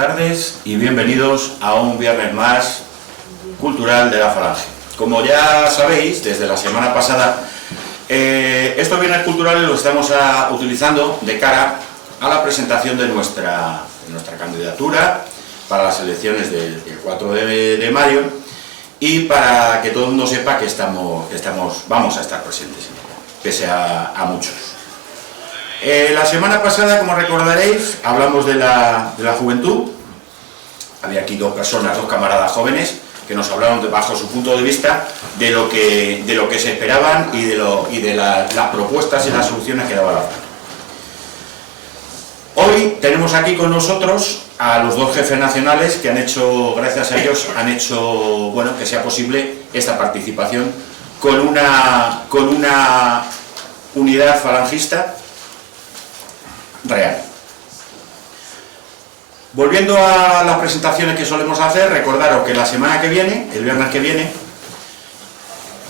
tardes y bienvenidos a un viernes más cultural de la Falange. Como ya sabéis, desde la semana pasada, estos viernes culturales los estamos utilizando de cara a la presentación de nuestra candidatura para las elecciones del 4 de mayo y para que todo el mundo sepa que vamos a estar presentes, pese a muchos. La semana pasada, como recordaréis, hablamos de la juventud. Había aquí dos camaradas jóvenes, que nos hablaron bajo su punto de vista de lo que se esperaban y de las propuestas y las soluciones que daba la FAN. Hoy tenemos aquí con nosotros a los dos jefes nacionales que han hecho, gracias a ellos, bueno, que sea posible esta participación con una unidad falangista real. Volviendo a las presentaciones que solemos hacer, recordaros que la semana que viene, el viernes que viene,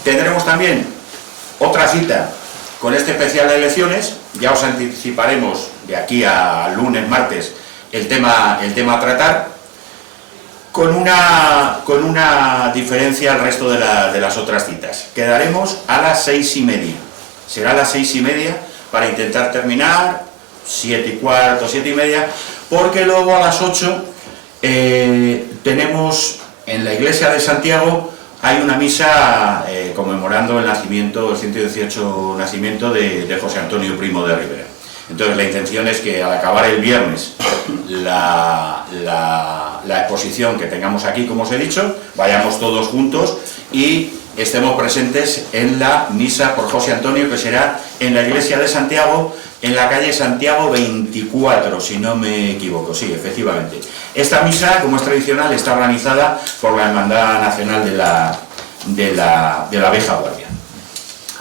tendremos también otra cita con este especial de elecciones. Ya os anticiparemos de aquí a lunes, martes, el tema a tratar, con una diferencia al resto de las otras citas. Quedaremos a las 6:30. Será a las 6:30 para intentar terminar 7:15, 7:30, porque luego a las 8 tenemos en la iglesia de Santiago, hay una misa conmemorando el 118 nacimiento de José Antonio Primo de Rivera. Entonces la intención es que al acabar el viernes la exposición que tengamos aquí, como os he dicho, vayamos todos juntos y estemos presentes en la misa por José Antonio, que será en la iglesia de Santiago, en la calle Santiago 24, si no me equivoco. Sí, efectivamente. Esta misa, como es tradicional, está organizada por la Hermandad Nacional de la Vieja Guardia.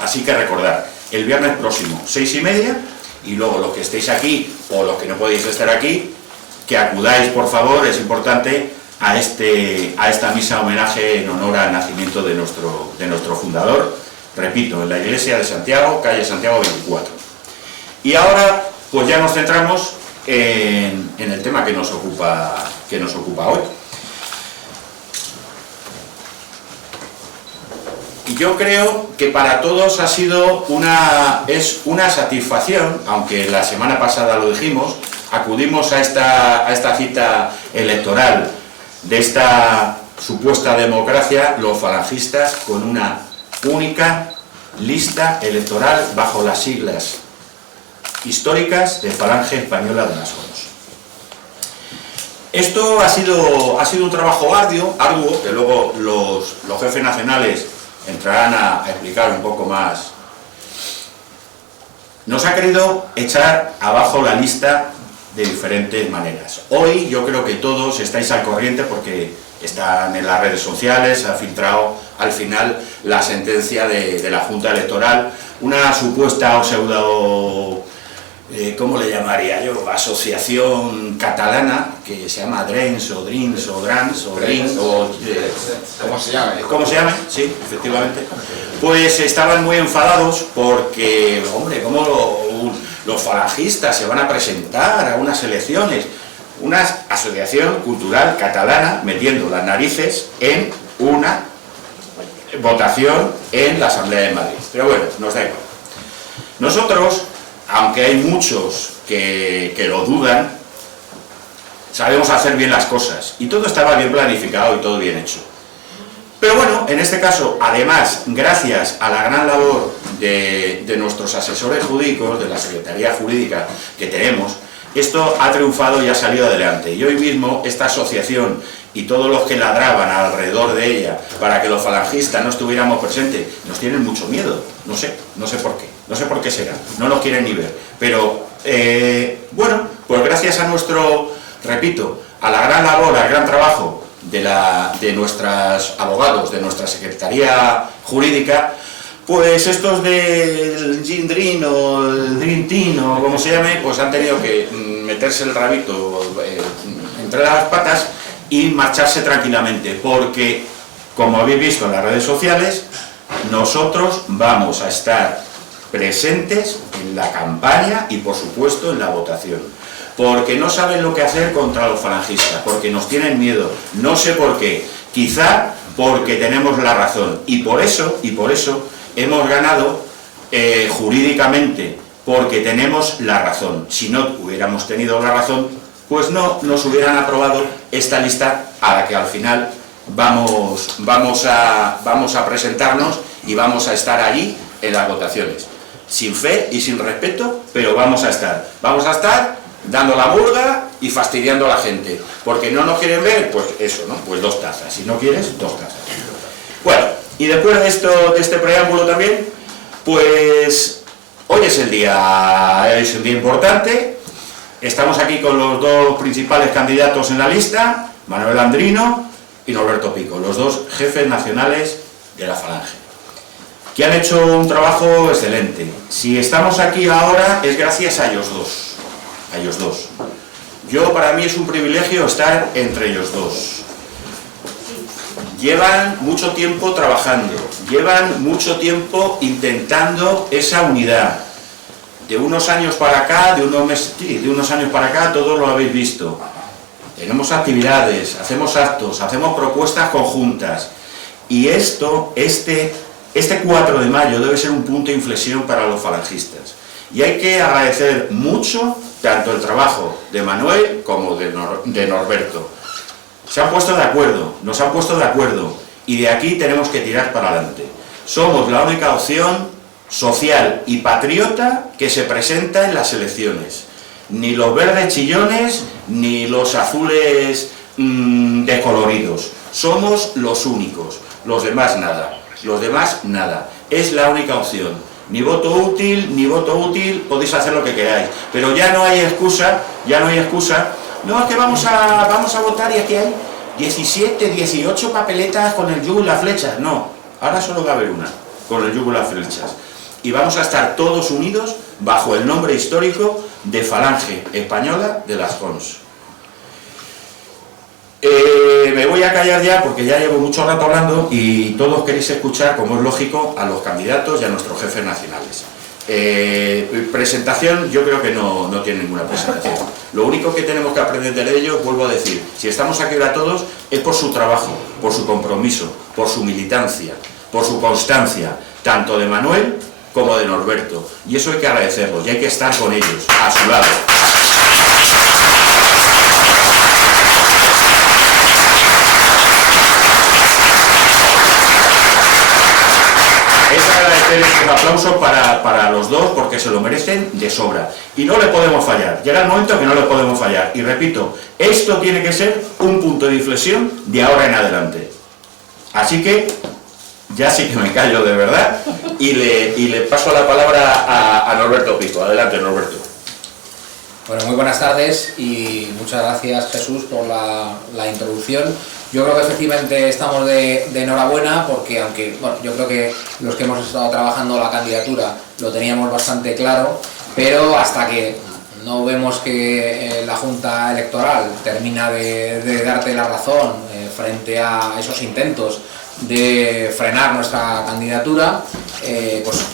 Así que recordad, el viernes próximo, 6:30, y luego los que estéis aquí, o los que no podéis estar aquí, que acudáis, por favor, es importante, a esta misa homenaje en honor al nacimiento de nuestro fundador, repito, en la iglesia de Santiago, calle Santiago 24. Y ahora, pues ya nos centramos en el tema que nos ocupa hoy. Y yo creo que para todos ha sido es una satisfacción, aunque la semana pasada lo dijimos, acudimos a esta cita electoral de esta supuesta democracia, los falangistas, con una única lista electoral bajo las siglas históricas de Falange Española de las Jonos. Esto ha sido un trabajo arduo, que luego los jefes nacionales entrarán a explicar un poco más. Nos ha querido echar abajo la lista de diferentes maneras. Hoy yo creo que todos estáis al corriente porque están en las redes sociales, se ha filtrado al final la sentencia de la Junta Electoral, una supuesta o pseudo, ¿cómo le llamaría yo? Asociación catalana que se llama Drens o Drins o Drans o Drins o ¿cómo se llame? Sí, efectivamente. Pues estaban muy enfadados porque, hombre, ¿cómo los falangistas se van a presentar a unas elecciones? Una asociación cultural catalana metiendo las narices en una votación en la Asamblea de Madrid. Pero bueno, nos da igual. Nosotros, aunque hay muchos que lo dudan, sabemos hacer bien las cosas y todo estaba bien planificado y todo bien hecho. Pero bueno, en este caso, además, gracias a la gran labor de nuestros asesores jurídicos, de la Secretaría Jurídica que tenemos, esto ha triunfado y ha salido adelante. Y hoy mismo esta asociación y todos los que ladraban alrededor de ella para que los falangistas no estuviéramos presentes, nos tienen mucho miedo. No sé por qué. No sé por qué será. No nos quieren ni ver. Pero, bueno, pues gracias a repito, a la gran labor, al gran trabajo de nuestros abogados, de nuestra Secretaría Jurídica, pues estos del Gin Dream o el Dream Team o como se llame, pues han tenido que meterse el rabito entre las patas y marcharse tranquilamente, porque, como habéis visto en las redes sociales, nosotros vamos a estar presentes en la campaña y por supuesto en la votación, porque no saben lo que hacer contra los falangistas, porque nos tienen miedo, no sé por qué, quizá porque tenemos la razón, y por eso hemos ganado jurídicamente, porque tenemos la razón. Si no hubiéramos tenido la razón, pues no nos hubieran aprobado esta lista a la que al final vamos a presentarnos y vamos a estar allí en las votaciones, sin fe y sin respeto, pero vamos a estar dando la burga y fastidiando a la gente, porque no nos quieren ver, pues eso, ¿no? Pues 2 tazas, si no quieres, 2 tazas. Bueno, y después de este preámbulo también, pues hoy es un día importante. Estamos aquí con los 2 principales candidatos en la lista, Manuel Andrino y Norberto Pico, los 2 jefes nacionales de la Falange, que han hecho un trabajo excelente. Si estamos aquí ahora es gracias a ellos dos. Para mí es un privilegio estar entre ellos dos. Llevan mucho tiempo trabajando, llevan mucho tiempo intentando esa unidad. De unos años para acá, de unos años para acá, todos lo habéis visto. Tenemos actividades, hacemos actos, hacemos propuestas conjuntas. Y este 4 de mayo debe ser un punto de inflexión para los falangistas. Y hay que agradecer mucho tanto el trabajo de Manuel como de Norberto. Se han puesto de acuerdo, nos han puesto de acuerdo, y de aquí tenemos que tirar para adelante. Somos la única opción social y patriota que se presenta en las elecciones. Ni los verdes chillones, ni los azules descoloridos. Somos los únicos, los demás nada. Es la única opción. Ni voto útil, podéis hacer lo que queráis. Pero ya no hay excusa. No, es que vamos a votar y aquí hay 17, 18 papeletas con el yugo y las flechas. No, ahora solo va a haber una, con el yugo y las flechas. Y vamos a estar todos unidos bajo el nombre histórico de Falange Española de las Cons. Me voy a callar ya porque ya llevo mucho rato hablando y todos queréis escuchar, como es lógico, a los candidatos y a nuestros jefes nacionales. Presentación, yo creo que no tiene ninguna presentación. Lo único que tenemos que aprender de ellos, vuelvo a decir, si estamos aquí ahora todos, es por su trabajo, por su compromiso, por su militancia, por su constancia, tanto de Manuel como de Norberto. Y eso hay que agradecerlo y hay que estar con ellos, a su lado. Un aplauso para los 2 porque se lo merecen de sobra y no le podemos fallar, llega el momento que no le podemos fallar y repito, esto tiene que ser un punto de inflexión de ahora en adelante, así que ya sí que me callo de verdad y le paso la palabra a Norberto Pico. Adelante, Norberto. Bueno, muy buenas tardes y muchas gracias, Jesús, por la introducción. Yo creo que efectivamente estamos de enhorabuena porque aunque, bueno, yo creo que los que hemos estado trabajando la candidatura lo teníamos bastante claro, pero hasta que no vemos que la Junta Electoral termina de darte la razón frente a esos intentos de frenar nuestra candidatura, pues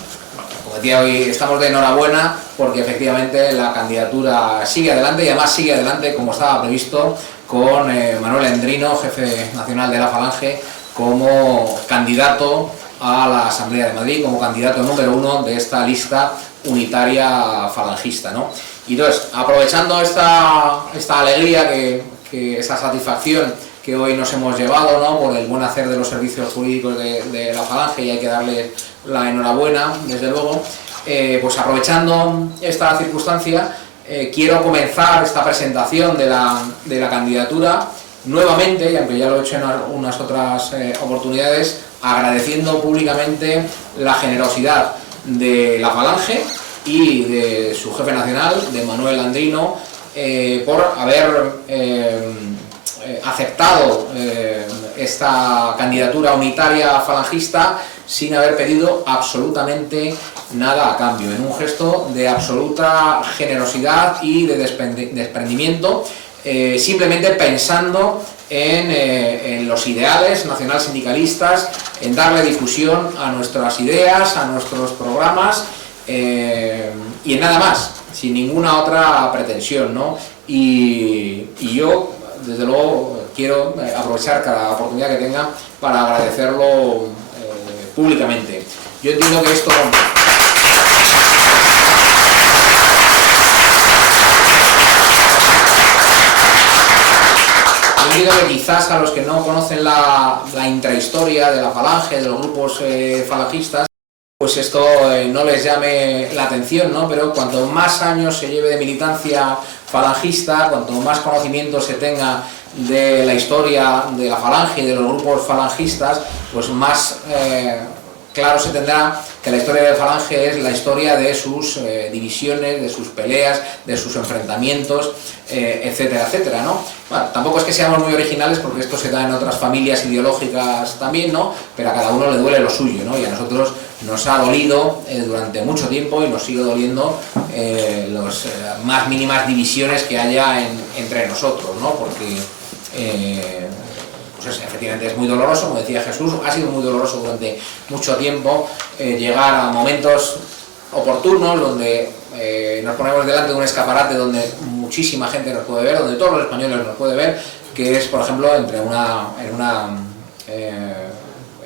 como decía hoy, estamos de enhorabuena porque efectivamente la candidatura sigue adelante y además sigue adelante como estaba previsto, con Manuel Andrino, jefe nacional de la Falange, como candidato a la Asamblea de Madrid, como candidato número 1 de esta lista unitaria falangista, ¿no? Y entonces, aprovechando esta alegría, esa satisfacción que hoy nos hemos llevado, ¿no?, por el buen hacer de los servicios jurídicos de la Falange, y hay que darle la enhorabuena, desde luego, pues aprovechando esta circunstancia, quiero comenzar esta presentación de la candidatura nuevamente, y aunque ya lo he hecho en unas otras oportunidades, agradeciendo públicamente la generosidad de la Falange y de su jefe nacional, de Manuel Andrino, por haber aceptado esta candidatura unitaria falangista sin haber pedido absolutamente nada a cambio, en un gesto de absoluta generosidad y de desprendimiento, simplemente pensando en los ideales nacionalsindicalistas, en darle difusión a nuestras ideas, a nuestros programas y en nada más, sin ninguna otra pretensión, ¿no? Y yo, desde luego, quiero aprovechar cada oportunidad que tenga para agradecerlo públicamente. Yo entiendo que esto... Yo entiendo que quizás a los que no conocen la intrahistoria de la Falange, de los grupos falangistas, pues esto no les llame la atención, ¿no? Pero cuanto más años se lleve de militancia falangista, cuanto más conocimiento se tenga de la historia de la Falange y de los grupos falangistas, pues más claro se tendrá que la historia de la Falange es la historia de sus divisiones, de sus peleas, de sus enfrentamientos, etcétera, etcétera, ¿no? Bueno, tampoco es que seamos muy originales porque esto se da en otras familias ideológicas también, ¿no? Pero a cada uno le duele lo suyo, ¿no? Y a nosotros nos ha dolido durante mucho tiempo y nos sigue doliendo las más mínimas divisiones que haya entre nosotros, ¿no? Porque pues efectivamente es muy doloroso, como decía Jesús, ha sido muy doloroso durante mucho tiempo llegar a momentos oportunos donde nos ponemos delante de un escaparate donde muchísima gente nos puede ver, donde todos los españoles nos puede ver, que es, por ejemplo, en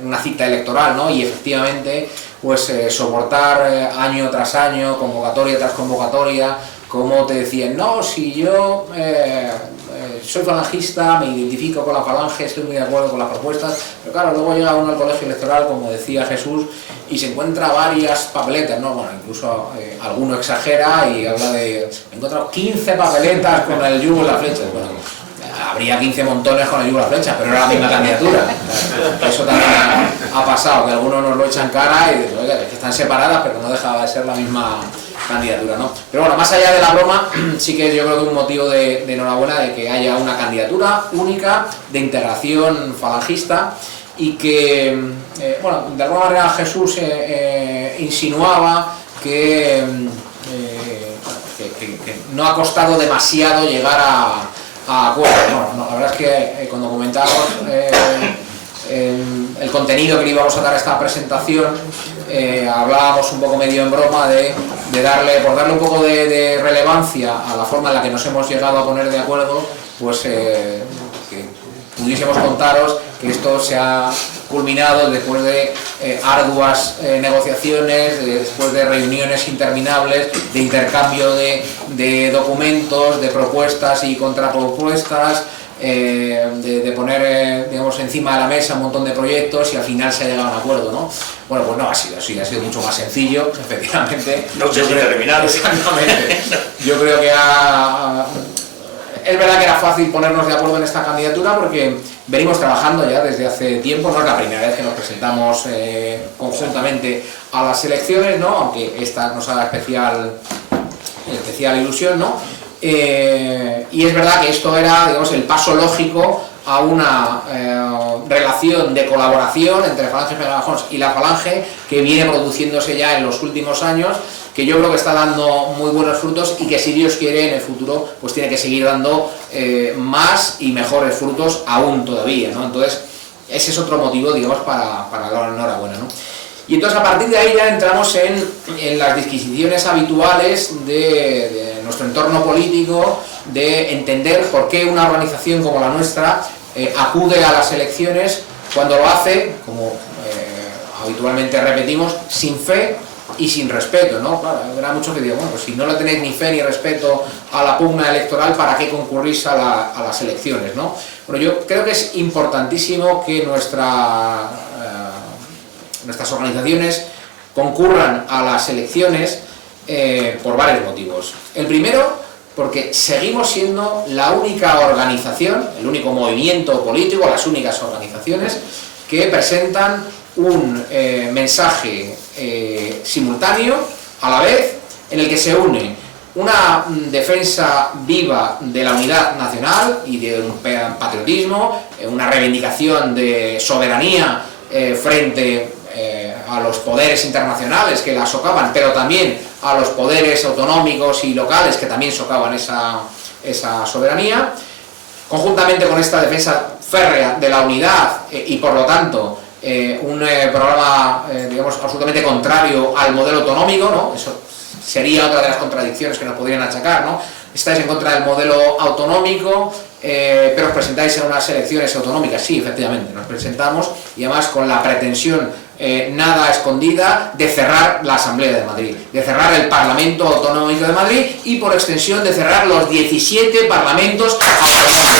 una cita electoral, ¿no? Y efectivamente pues soportar año tras año, convocatoria tras convocatoria, como te decían, no, si yo soy falangista, me identifico con la Falange, estoy muy de acuerdo con las propuestas, pero claro, luego llega uno al colegio electoral, como decía Jesús, y se encuentra varias papeletas, ¿no? Bueno, incluso alguno exagera y habla de, he encontrado 15 papeletas con el yugo y la flecha. Bueno, habría 15 montones con el yugo y la flecha, pero era la misma candidatura. Eso también ha pasado, que algunos nos lo echan cara y dicen, oiga, que están separadas, pero no dejaba de ser la misma candidatura, ¿no? Pero bueno, más allá de la broma, sí que yo creo que un motivo de enhorabuena de que haya una candidatura única de integración falangista y que, bueno, de alguna manera Jesús insinuaba que no ha costado demasiado llegar a acuerdos. No, la verdad es que cuando comentábamos el contenido que le íbamos a dar a esta presentación, hablábamos un poco medio en broma por darle un poco de relevancia a la forma en la que nos hemos llegado a poner de acuerdo, pues que pudiésemos contaros que esto se ha culminado después de arduas negociaciones, después de reuniones interminables, de intercambio de documentos, de propuestas y contrapropuestas, de poner digamos, encima de la mesa un montón de proyectos y al final se ha llegado a un acuerdo, ¿no? Bueno, pues no ha sido así, ha sido mucho más sencillo, efectivamente. No sé si terminado. Exactamente. Yo creo que es verdad que era fácil ponernos de acuerdo en esta candidatura porque venimos trabajando ya desde hace tiempo, no es la primera vez que nos presentamos conjuntamente a las elecciones, ¿no? Aunque esta nos haga especial ilusión, ¿no? Y es verdad que esto era, digamos, el paso lógico a una relación de colaboración entre Falange y la Falange que viene produciéndose ya en los últimos años, que yo creo que está dando muy buenos frutos y que si Dios quiere en el futuro pues tiene que seguir dando más y mejores frutos aún todavía, ¿no? Entonces ese es otro motivo, digamos, para la enhorabuena, ¿no? Y entonces a partir de ahí ya entramos en las disquisiciones habituales de nuestro entorno político, de entender por qué una organización como la nuestra acude a las elecciones cuando lo hace, como habitualmente repetimos, sin fe y sin respeto, ¿no? Claro, habrá muchos que digan, bueno, pues si no le tenéis ni fe ni respeto a la pugna electoral, ¿para qué concurrís a las elecciones, ¿no? Bueno, yo creo que es importantísimo que nuestras organizaciones concurran a las elecciones por varios motivos. El primero, porque seguimos siendo la única organización, el único movimiento político, las únicas organizaciones que presentan un mensaje simultáneo a la vez en el que se une una defensa viva de la unidad nacional y de un patriotismo, una reivindicación de soberanía frente a los poderes internacionales que la socavan, pero también a los poderes autonómicos y locales que también socavan esa soberanía, conjuntamente con esta defensa férrea de la unidad y por lo tanto un programa, digamos, absolutamente contrario al modelo autonómico, ¿no? Eso sería otra de las contradicciones que nos podrían achacar, ¿no? Estáis en contra del modelo autonómico, pero os presentáis en unas elecciones autonómicas. Sí, efectivamente, nos presentamos, y además con la pretensión nada escondida de cerrar la Asamblea de Madrid, de cerrar el Parlamento Autonómico de Madrid y por extensión de cerrar los 17 parlamentos autonómicos.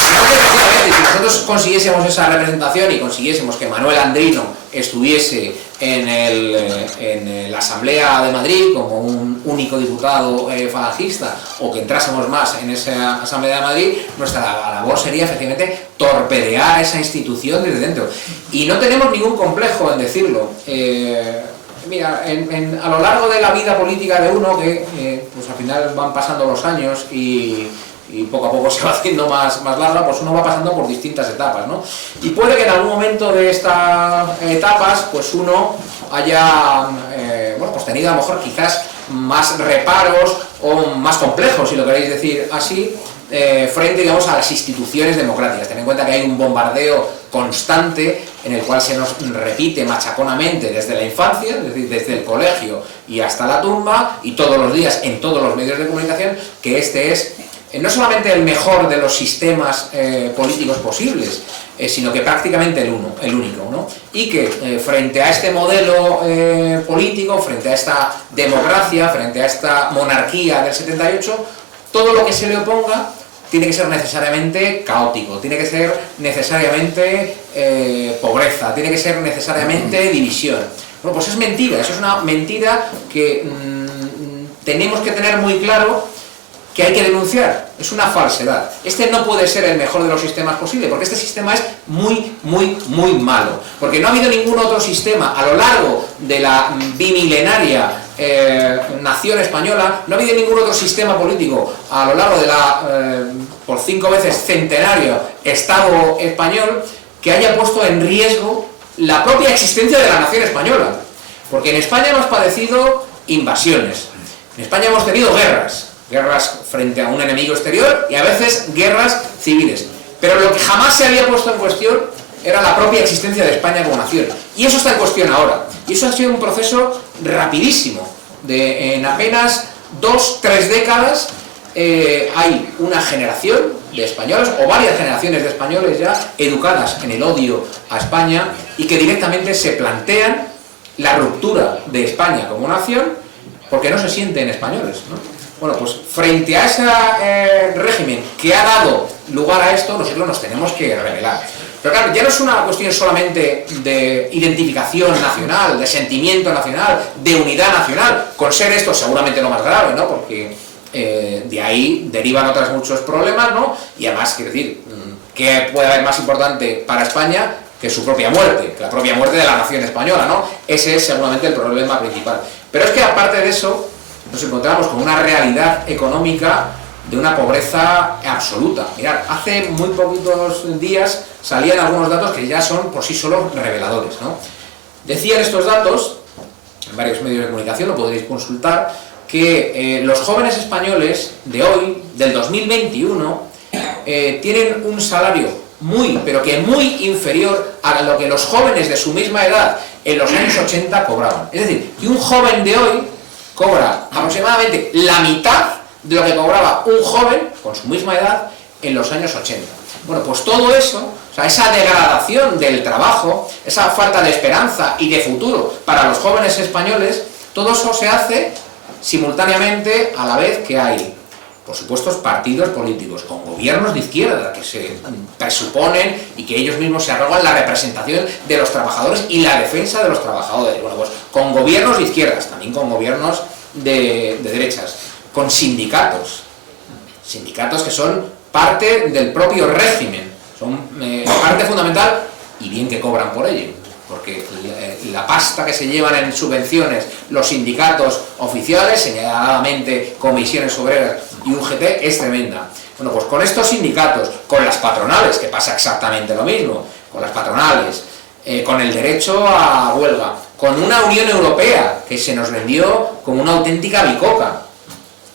Si nosotros consiguiésemos esa representación y consiguiésemos que Manuel Andrino estuviese en la Asamblea de Madrid como un único diputado falangista, o que entrásemos más en esa Asamblea de Madrid, nuestra labor sería efectivamente torpedear esa institución desde dentro. Y no tenemos ningún complejo en decirlo. Mira, a lo largo de la vida política de uno, que pues al final van pasando los años y poco a poco se va haciendo más larga, pues uno va pasando por distintas etapas, ¿no? Y puede que en algún momento de estas etapas, pues uno haya bueno, pues tenido a lo mejor quizás más reparos o más complejos, si lo queréis decir así, frente, digamos, a las instituciones democráticas. Ten en cuenta que hay un bombardeo constante en el cual se nos repite machaconamente desde la infancia, es decir, desde el colegio y hasta la tumba, y todos los días en todos los medios de comunicación, que este es no solamente el mejor de los sistemas políticos posibles, sino que prácticamente el único, ¿no? Y que frente a este modelo político, frente a esta democracia, frente a esta monarquía del 78, todo lo que se le oponga tiene que ser necesariamente caótico, tiene que ser necesariamente pobreza, tiene que ser necesariamente división. Bueno, pues es mentira, eso es una mentira que tenemos que tener muy claro, que hay que denunciar. Es una falsedad. Este no puede ser el mejor de los sistemas posibles, porque este sistema es muy malo. Porque no ha habido ningún otro sistema a lo largo de la bimilenaria nación española, no ha habido ningún otro sistema político a lo largo de la, por 5 veces centenario, Estado español, que haya puesto en riesgo la propia existencia de la nación española. Porque en España hemos padecido invasiones, en España hemos tenido guerras frente a un enemigo exterior y a veces guerras civiles. Pero lo que jamás se había puesto en cuestión era la propia existencia de España como nación. Y eso está en cuestión ahora. Y eso ha sido un proceso rapidísimo. En apenas 2-3 décadas hay una generación de españoles, o varias generaciones de españoles ya, educadas en el odio a España y que directamente se plantean la ruptura de España como nación porque no se sienten españoles, ¿no? Bueno, pues frente a ese régimen que ha dado lugar a esto, nosotros nos tenemos que rebelar. Pero claro, ya no es una cuestión solamente de identificación nacional, de sentimiento nacional, de unidad nacional, con ser esto seguramente lo más grave, ¿no? Porque de ahí derivan otros muchos problemas, ¿no? Y además, quiero decir, ¿qué puede haber más importante para España que su propia muerte, que la propia muerte de la nación española, ¿no? Ese es seguramente el problema principal. Pero es que aparte de eso, nos encontramos con una realidad económica de una pobreza absoluta. Mirad, hace muy poquitos días salían algunos datos que ya son por sí solos reveladores, ¿no? Decían estos datos, en varios medios de comunicación, lo podréis consultar, que los jóvenes españoles de hoy, del 2021, tienen un salario pero que muy inferior a lo que los jóvenes de su misma edad en los años 80 cobraban. Es decir, que un joven de hoy cobra aproximadamente la mitad de lo que cobraba un joven con su misma edad en los años 80. Bueno, pues todo eso, o sea, esa degradación del trabajo, esa falta de esperanza y de futuro para los jóvenes españoles, todo eso se hace simultáneamente a la vez que hay, por supuesto, partidos políticos con gobiernos de izquierda que se presuponen y que ellos mismos se arrogan la representación de los trabajadores y la defensa de los trabajadores. Bueno, pues con gobiernos de izquierdas, también con gobiernos de derechas, con sindicatos que son parte del propio régimen, son parte fundamental y bien que cobran por ello, porque la pasta que se llevan en subvenciones los sindicatos oficiales, señaladamente comisiones obreras y UGT, es tremenda. Bueno, pues con estos sindicatos, con las patronales, que pasa exactamente lo mismo, con las patronales, con el derecho a huelga, con una Unión Europea que se nos vendió como una auténtica bicoca,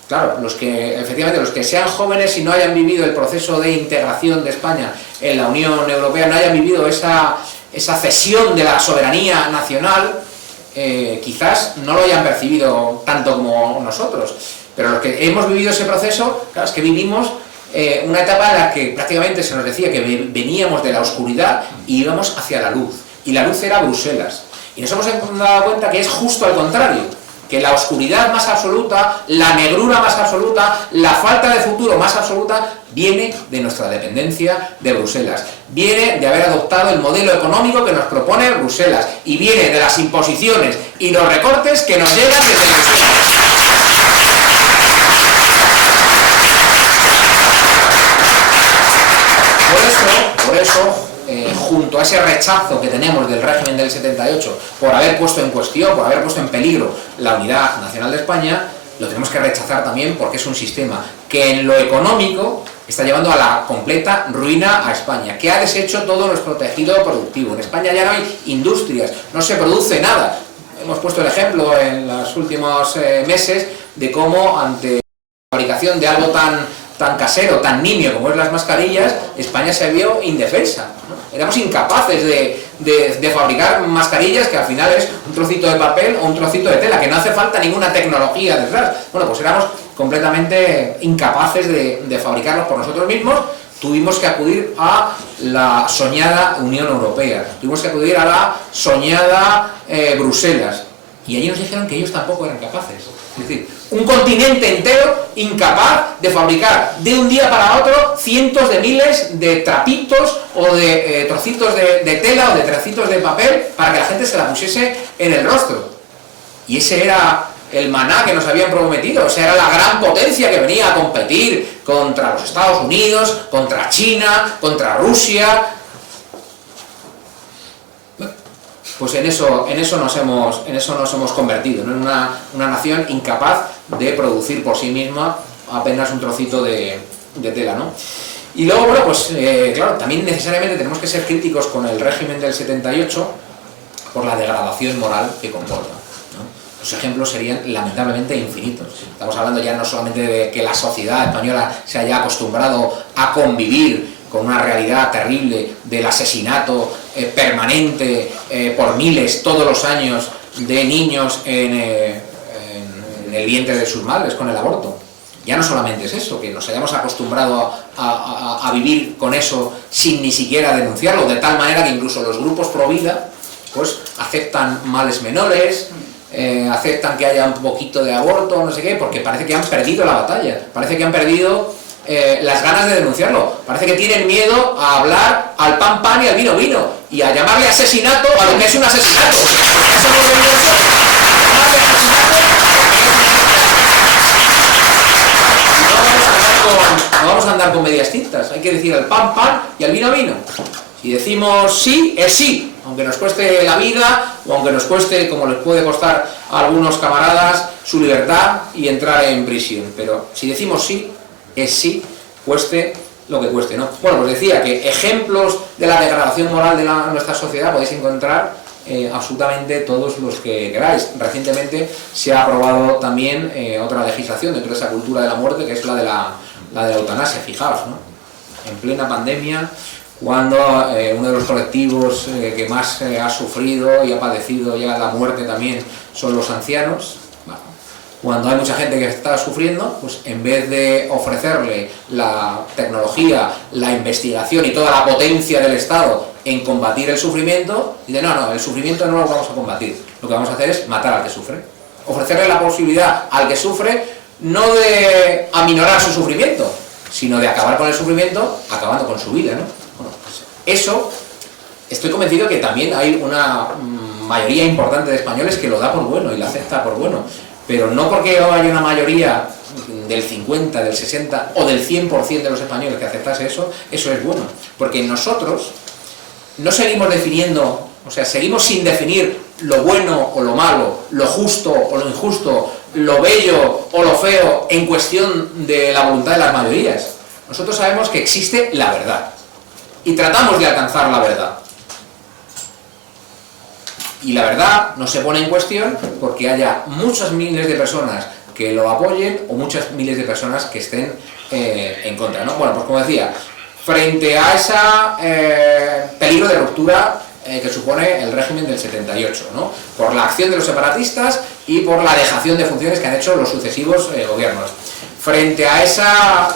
Claro, efectivamente, los que sean jóvenes y no hayan vivido el proceso de integración de España en la Unión Europea, no hayan vivido esa cesión de la soberanía nacional, quizás no lo hayan percibido tanto como nosotros. Pero los que hemos vivido ese proceso, claro, es que vivimos una etapa en la que prácticamente se nos decía que veníamos de la oscuridad y íbamos hacia la luz. Y la luz era Bruselas. Y nos hemos dado cuenta que es justo al contrario, que la oscuridad más absoluta, la negrura más absoluta, la falta de futuro más absoluta, viene de nuestra dependencia de Bruselas. Viene de haber adoptado el modelo económico que nos propone Bruselas. Y viene de las imposiciones y los recortes que nos llegan desde Bruselas. Por eso, junto a ese rechazo que tenemos del régimen del 78 por haber puesto en cuestión, por haber puesto en peligro la unidad nacional de España, lo tenemos que rechazar también porque es un sistema que en lo económico está llevando a la completa ruina a España, que ha deshecho todo nuestro tejido productivo. En España ya no hay industrias, no se produce nada. Hemos puesto el ejemplo en los últimos meses de cómo ante la fabricación de algo tan casero, tan nimio como es las mascarillas, España se vio indefensa, ¿no? Éramos incapaces de fabricar mascarillas que al final es un trocito de papel o un trocito de tela, que no hace falta ninguna tecnología detrás. Bueno, pues éramos completamente incapaces de fabricarlos por nosotros mismos. Tuvimos que acudir a la soñada Unión Europea, tuvimos que acudir a la soñada Bruselas, y allí nos dijeron que ellos tampoco eran capaces. Es decir, un continente entero incapaz de fabricar de un día para otro cientos de miles de trapitos o de trocitos de tela o de trocitos de papel para que la gente se la pusiese en el rostro. Y ese era el maná que nos habían prometido, o sea, era la gran potencia que venía a competir contra los Estados Unidos, contra China, contra Rusia. Pues en eso nos hemos convertido, ¿no? En una nación incapaz de producir por sí misma apenas un trocito de tela, ¿no? Y luego, bueno, pues claro, también necesariamente tenemos que ser críticos con el régimen del 78 por la degradación moral que comporta, ¿no? Los ejemplos serían lamentablemente infinitos. Estamos hablando ya no solamente de que la sociedad española se haya acostumbrado a convivir con una realidad terrible del asesinato permanente por miles todos los años de niños en el vientre de sus madres con el aborto. Ya no solamente es eso, que nos hayamos acostumbrado a vivir con eso sin ni siquiera denunciarlo, de tal manera que incluso los grupos pro vida pues aceptan males menores, aceptan que haya un poquito de aborto, no sé qué, porque parece que han perdido la batalla, parece que han perdido las ganas de denunciarlo. Parece que tienen miedo a hablar al pan pan y al vino vino y a llamarle asesinato a lo que es un asesinato. Eso no es llamarle asesinato. No vamos a andar con medias tintas. Hay que decir al pan pan y al vino vino. Si decimos sí, es sí, aunque nos cueste la vida o aunque nos cueste, como les puede costar a algunos camaradas, su libertad y entrar en prisión. Pero si decimos sí, es sí, cueste lo que cueste, ¿no? Bueno, pues decía que ejemplos de la degradación moral de nuestra sociedad podéis encontrar absolutamente todos los que queráis. Recientemente se ha aprobado también otra legislación dentro de esa cultura de la muerte, que es la de la eutanasia. Fijaos, ¿no? En plena pandemia, cuando uno de los colectivos que más ha sufrido y ha padecido ya la muerte también son los ancianos. Cuando hay mucha gente que está sufriendo, pues en vez de ofrecerle la tecnología, la investigación y toda la potencia del Estado en combatir el sufrimiento, dice, no, el sufrimiento no lo vamos a combatir, lo que vamos a hacer es matar al que sufre. Ofrecerle la posibilidad al que sufre no de aminorar su sufrimiento, sino de acabar con el sufrimiento, acabando con su vida, ¿no? Bueno, pues eso, estoy convencido que también hay una mayoría importante de españoles que lo da por bueno y lo acepta por bueno. Pero no porque haya una mayoría del 50, del 60 o del 100% de los españoles que aceptase eso, eso es bueno. Porque nosotros no seguimos definiendo, o sea, seguimos sin definir lo bueno o lo malo, lo justo o lo injusto, lo bello o lo feo en cuestión de la voluntad de las mayorías. Nosotros sabemos que existe la verdad y tratamos de alcanzar la verdad. Y la verdad no se pone en cuestión porque haya muchos miles de personas que lo apoyen o muchas miles de personas que estén en contra, ¿no? Bueno, pues como decía, frente a ese peligro de ruptura que supone el régimen del 78, ¿no? Por la acción de los separatistas y por la dejación de funciones que han hecho los sucesivos gobiernos. Frente a esa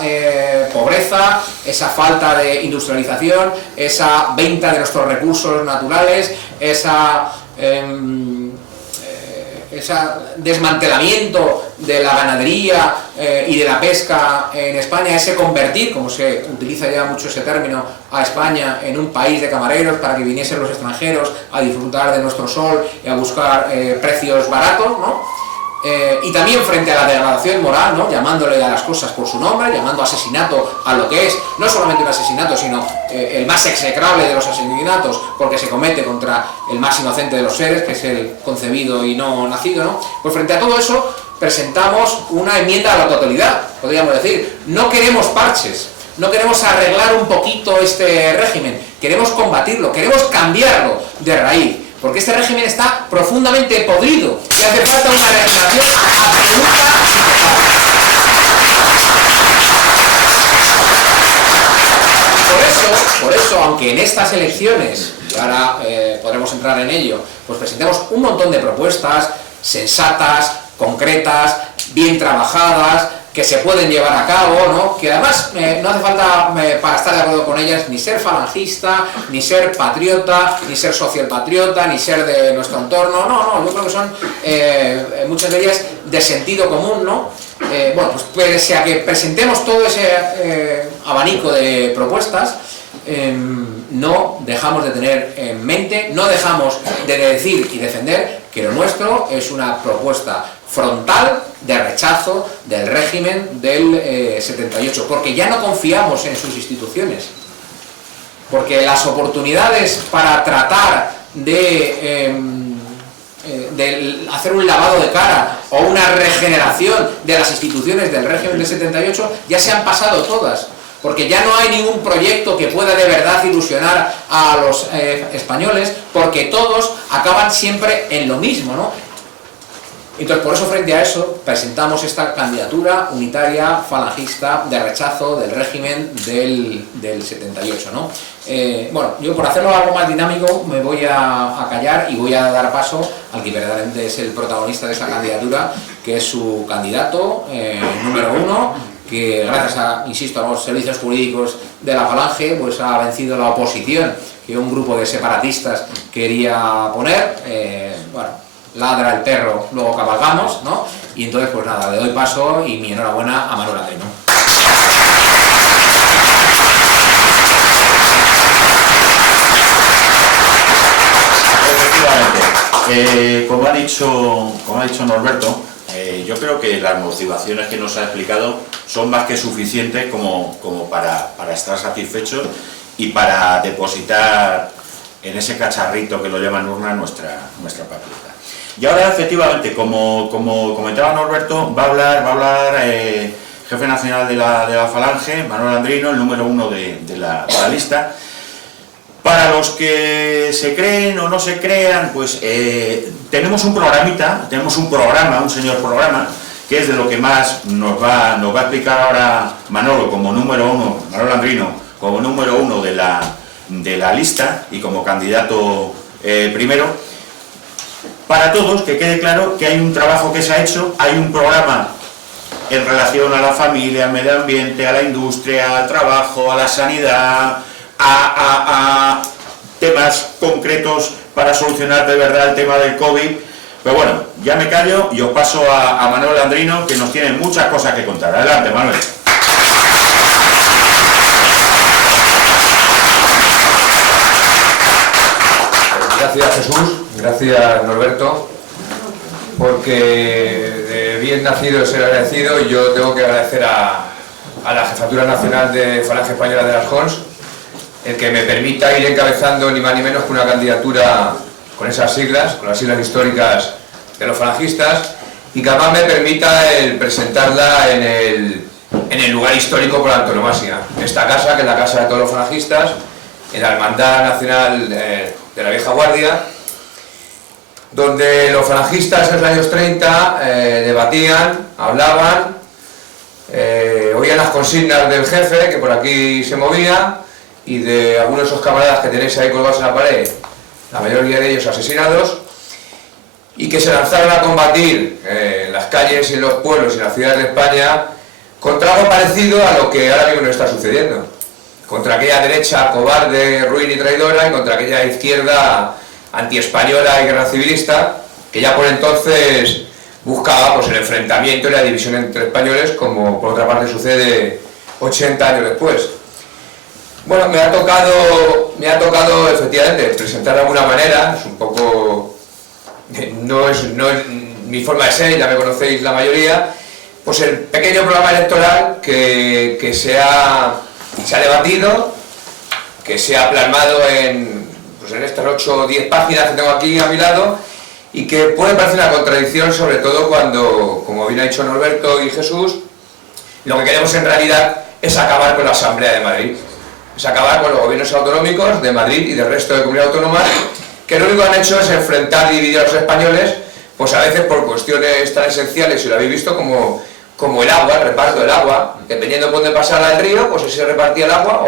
pobreza, esa falta de industrialización, esa venta de nuestros recursos naturales, ese desmantelamiento de la ganadería y de la pesca en España, ese convertir, como se utiliza ya mucho ese término, a España en un país de camareros para que viniesen los extranjeros a disfrutar de nuestro sol y a buscar precios baratos, ¿no? Y también frente a la degradación moral, ¿no? Llamándole a las cosas por su nombre, llamando asesinato a lo que es, no solamente un asesinato, sino el más execrable de los asesinatos, porque se comete contra el más inocente de los seres, que es el concebido y no nacido, ¿no? Pues frente a todo eso presentamos una enmienda a la totalidad, podríamos decir. No queremos parches, no queremos arreglar un poquito este régimen, queremos combatirlo, queremos cambiarlo de raíz. Porque este régimen está profundamente podrido y hace falta una regeneración absoluta y total. Por eso, aunque en estas elecciones, y ahora podremos entrar en ello, pues presentemos un montón de propuestas sensatas, concretas, bien trabajadas, que se pueden llevar a cabo, ¿no? Que además no hace falta, para estar de acuerdo con ellas, ni ser falangista, ni ser patriota, ni ser socialpatriota, ni ser de nuestro entorno, no, yo creo que son muchas de ellas de sentido común, ¿no? Bueno, pues pese a que presentemos todo ese abanico de propuestas, no dejamos de tener en mente, no dejamos de decir y defender que lo nuestro es una propuesta frontal de rechazo del régimen del 78, porque ya no confiamos en sus instituciones, porque las oportunidades para tratar de hacer un lavado de cara o una regeneración de las instituciones del régimen del 78 ya se han pasado todas, porque ya no hay ningún proyecto que pueda de verdad ilusionar a los españoles, porque todos acaban siempre en lo mismo, ¿no? Entonces, por eso, frente a eso, presentamos esta candidatura unitaria falangista de rechazo del régimen del 78, ¿no? Bueno, yo por hacerlo algo más dinámico me voy a callar y voy a dar paso al que verdaderamente es el protagonista de esta candidatura, que es su candidato número 1, que gracias a, insisto, a los servicios jurídicos de la Falange, pues ha vencido la oposición que un grupo de separatistas quería poner. Bueno, ladra el perro, luego cabalgamos, ¿no? Y entonces, pues nada, le doy paso y mi enhorabuena a Manuel Andrino. Efectivamente, como ha dicho Norberto, yo creo que las motivaciones que nos ha explicado son más que suficientes como para estar satisfechos y para depositar en ese cacharrito que lo llaman urna nuestra papeleta. Y ahora, efectivamente, como comentaba Norberto, va a hablar jefe nacional de la Falange, Manuel Andrino, el número 1 de la lista. Para los que se creen o no se crean, pues tenemos un programita, un señor programa, que es de lo que más nos va a explicar ahora Manolo como número 1, Manuel Andrino, como número 1 de la lista y como candidato primero. Para todos, que quede claro que hay un trabajo que se ha hecho, hay un programa en relación a la familia, al medio ambiente, a la industria, al trabajo, a la sanidad, a temas concretos para solucionar de verdad el tema del COVID. Pero bueno, ya me callo y os paso a Manuel Andrino, que nos tiene muchas cosas que contar. Adelante, Manuel. Gracias, Jesús, gracias, Norberto, porque bien nacido es ser agradecido, y yo tengo que agradecer a la Jefatura Nacional de Falange Española de las Jons el que me permita ir encabezando ni más ni menos que una candidatura con esas siglas, con las siglas históricas de los falangistas, y que además me permita el presentarla en el lugar histórico por antonomasia, esta casa, que es la casa de todos los falangistas, en la Hermandad Nacional de la Vieja Guardia, donde los falangistas en los años 30 debatían, hablaban, oían las consignas del jefe, que por aquí se movía, y de algunos de esos camaradas que tenéis ahí colgados en la pared, la mayoría de ellos asesinados, y que se lanzaron a combatir en las calles y en los pueblos y en las ciudades de España contra algo parecido a lo que ahora mismo nos está sucediendo, contra aquella derecha cobarde, ruin y traidora, y contra aquella izquierda antiespañola y guerra civilista, que ya por entonces buscaba pues, el enfrentamiento y la división entre españoles, como por otra parte sucede 80 años después. Bueno, me ha tocado efectivamente presentar de alguna manera, es un poco... No es mi forma de ser, ya me conocéis la mayoría, pues el pequeño programa electoral que se ha debatido, que se ha plasmado en estas 8 o 10 páginas que tengo aquí a mi lado, y que puede parecer una contradicción, sobre todo cuando, como bien ha dicho Norberto y Jesús, lo que queremos en realidad es acabar con la Asamblea de Madrid, es acabar con los gobiernos autonómicos de Madrid y del resto de comunidades autónomas, que lo único que han hecho es enfrentar y dividir a los españoles, pues a veces por cuestiones tan esenciales, si lo habéis visto, como el agua, el reparto del agua, dependiendo de dónde pasara el río, pues si se repartía el agua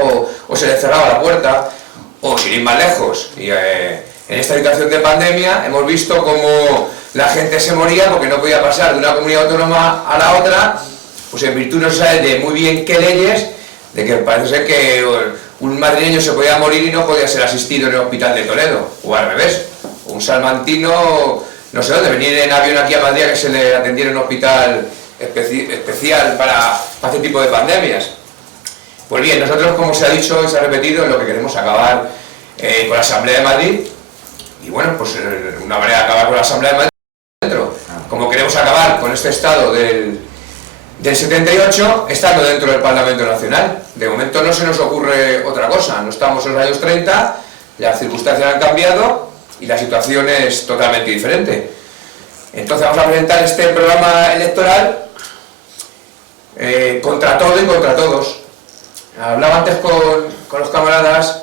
o se le cerraba la puerta, o sin ir más lejos. Y en esta situación de pandemia hemos visto cómo la gente se moría porque no podía pasar de una comunidad autónoma a la otra, pues en virtud no se sabe de muy bien qué leyes, de que parece ser que un madrileño se podía morir y no podía ser asistido en el hospital de Toledo, o al revés, un salmantino, no sé dónde, venir en avión aquí a Madrid a que se le atendiera en un hospital especial para este tipo de pandemias. Pues bien, nosotros, como se ha dicho y se ha repetido, lo que queremos acabar con la Asamblea de Madrid, y bueno, pues una manera de acabar con la Asamblea de Madrid dentro, como queremos acabar con este estado del 78, estando dentro del Parlamento Nacional. De momento no se nos ocurre otra cosa, no estamos en los años 30, las circunstancias han cambiado y la situación es totalmente diferente. Entonces vamos a presentar este programa electoral contra todo y contra todos. Hablaba antes con los camaradas,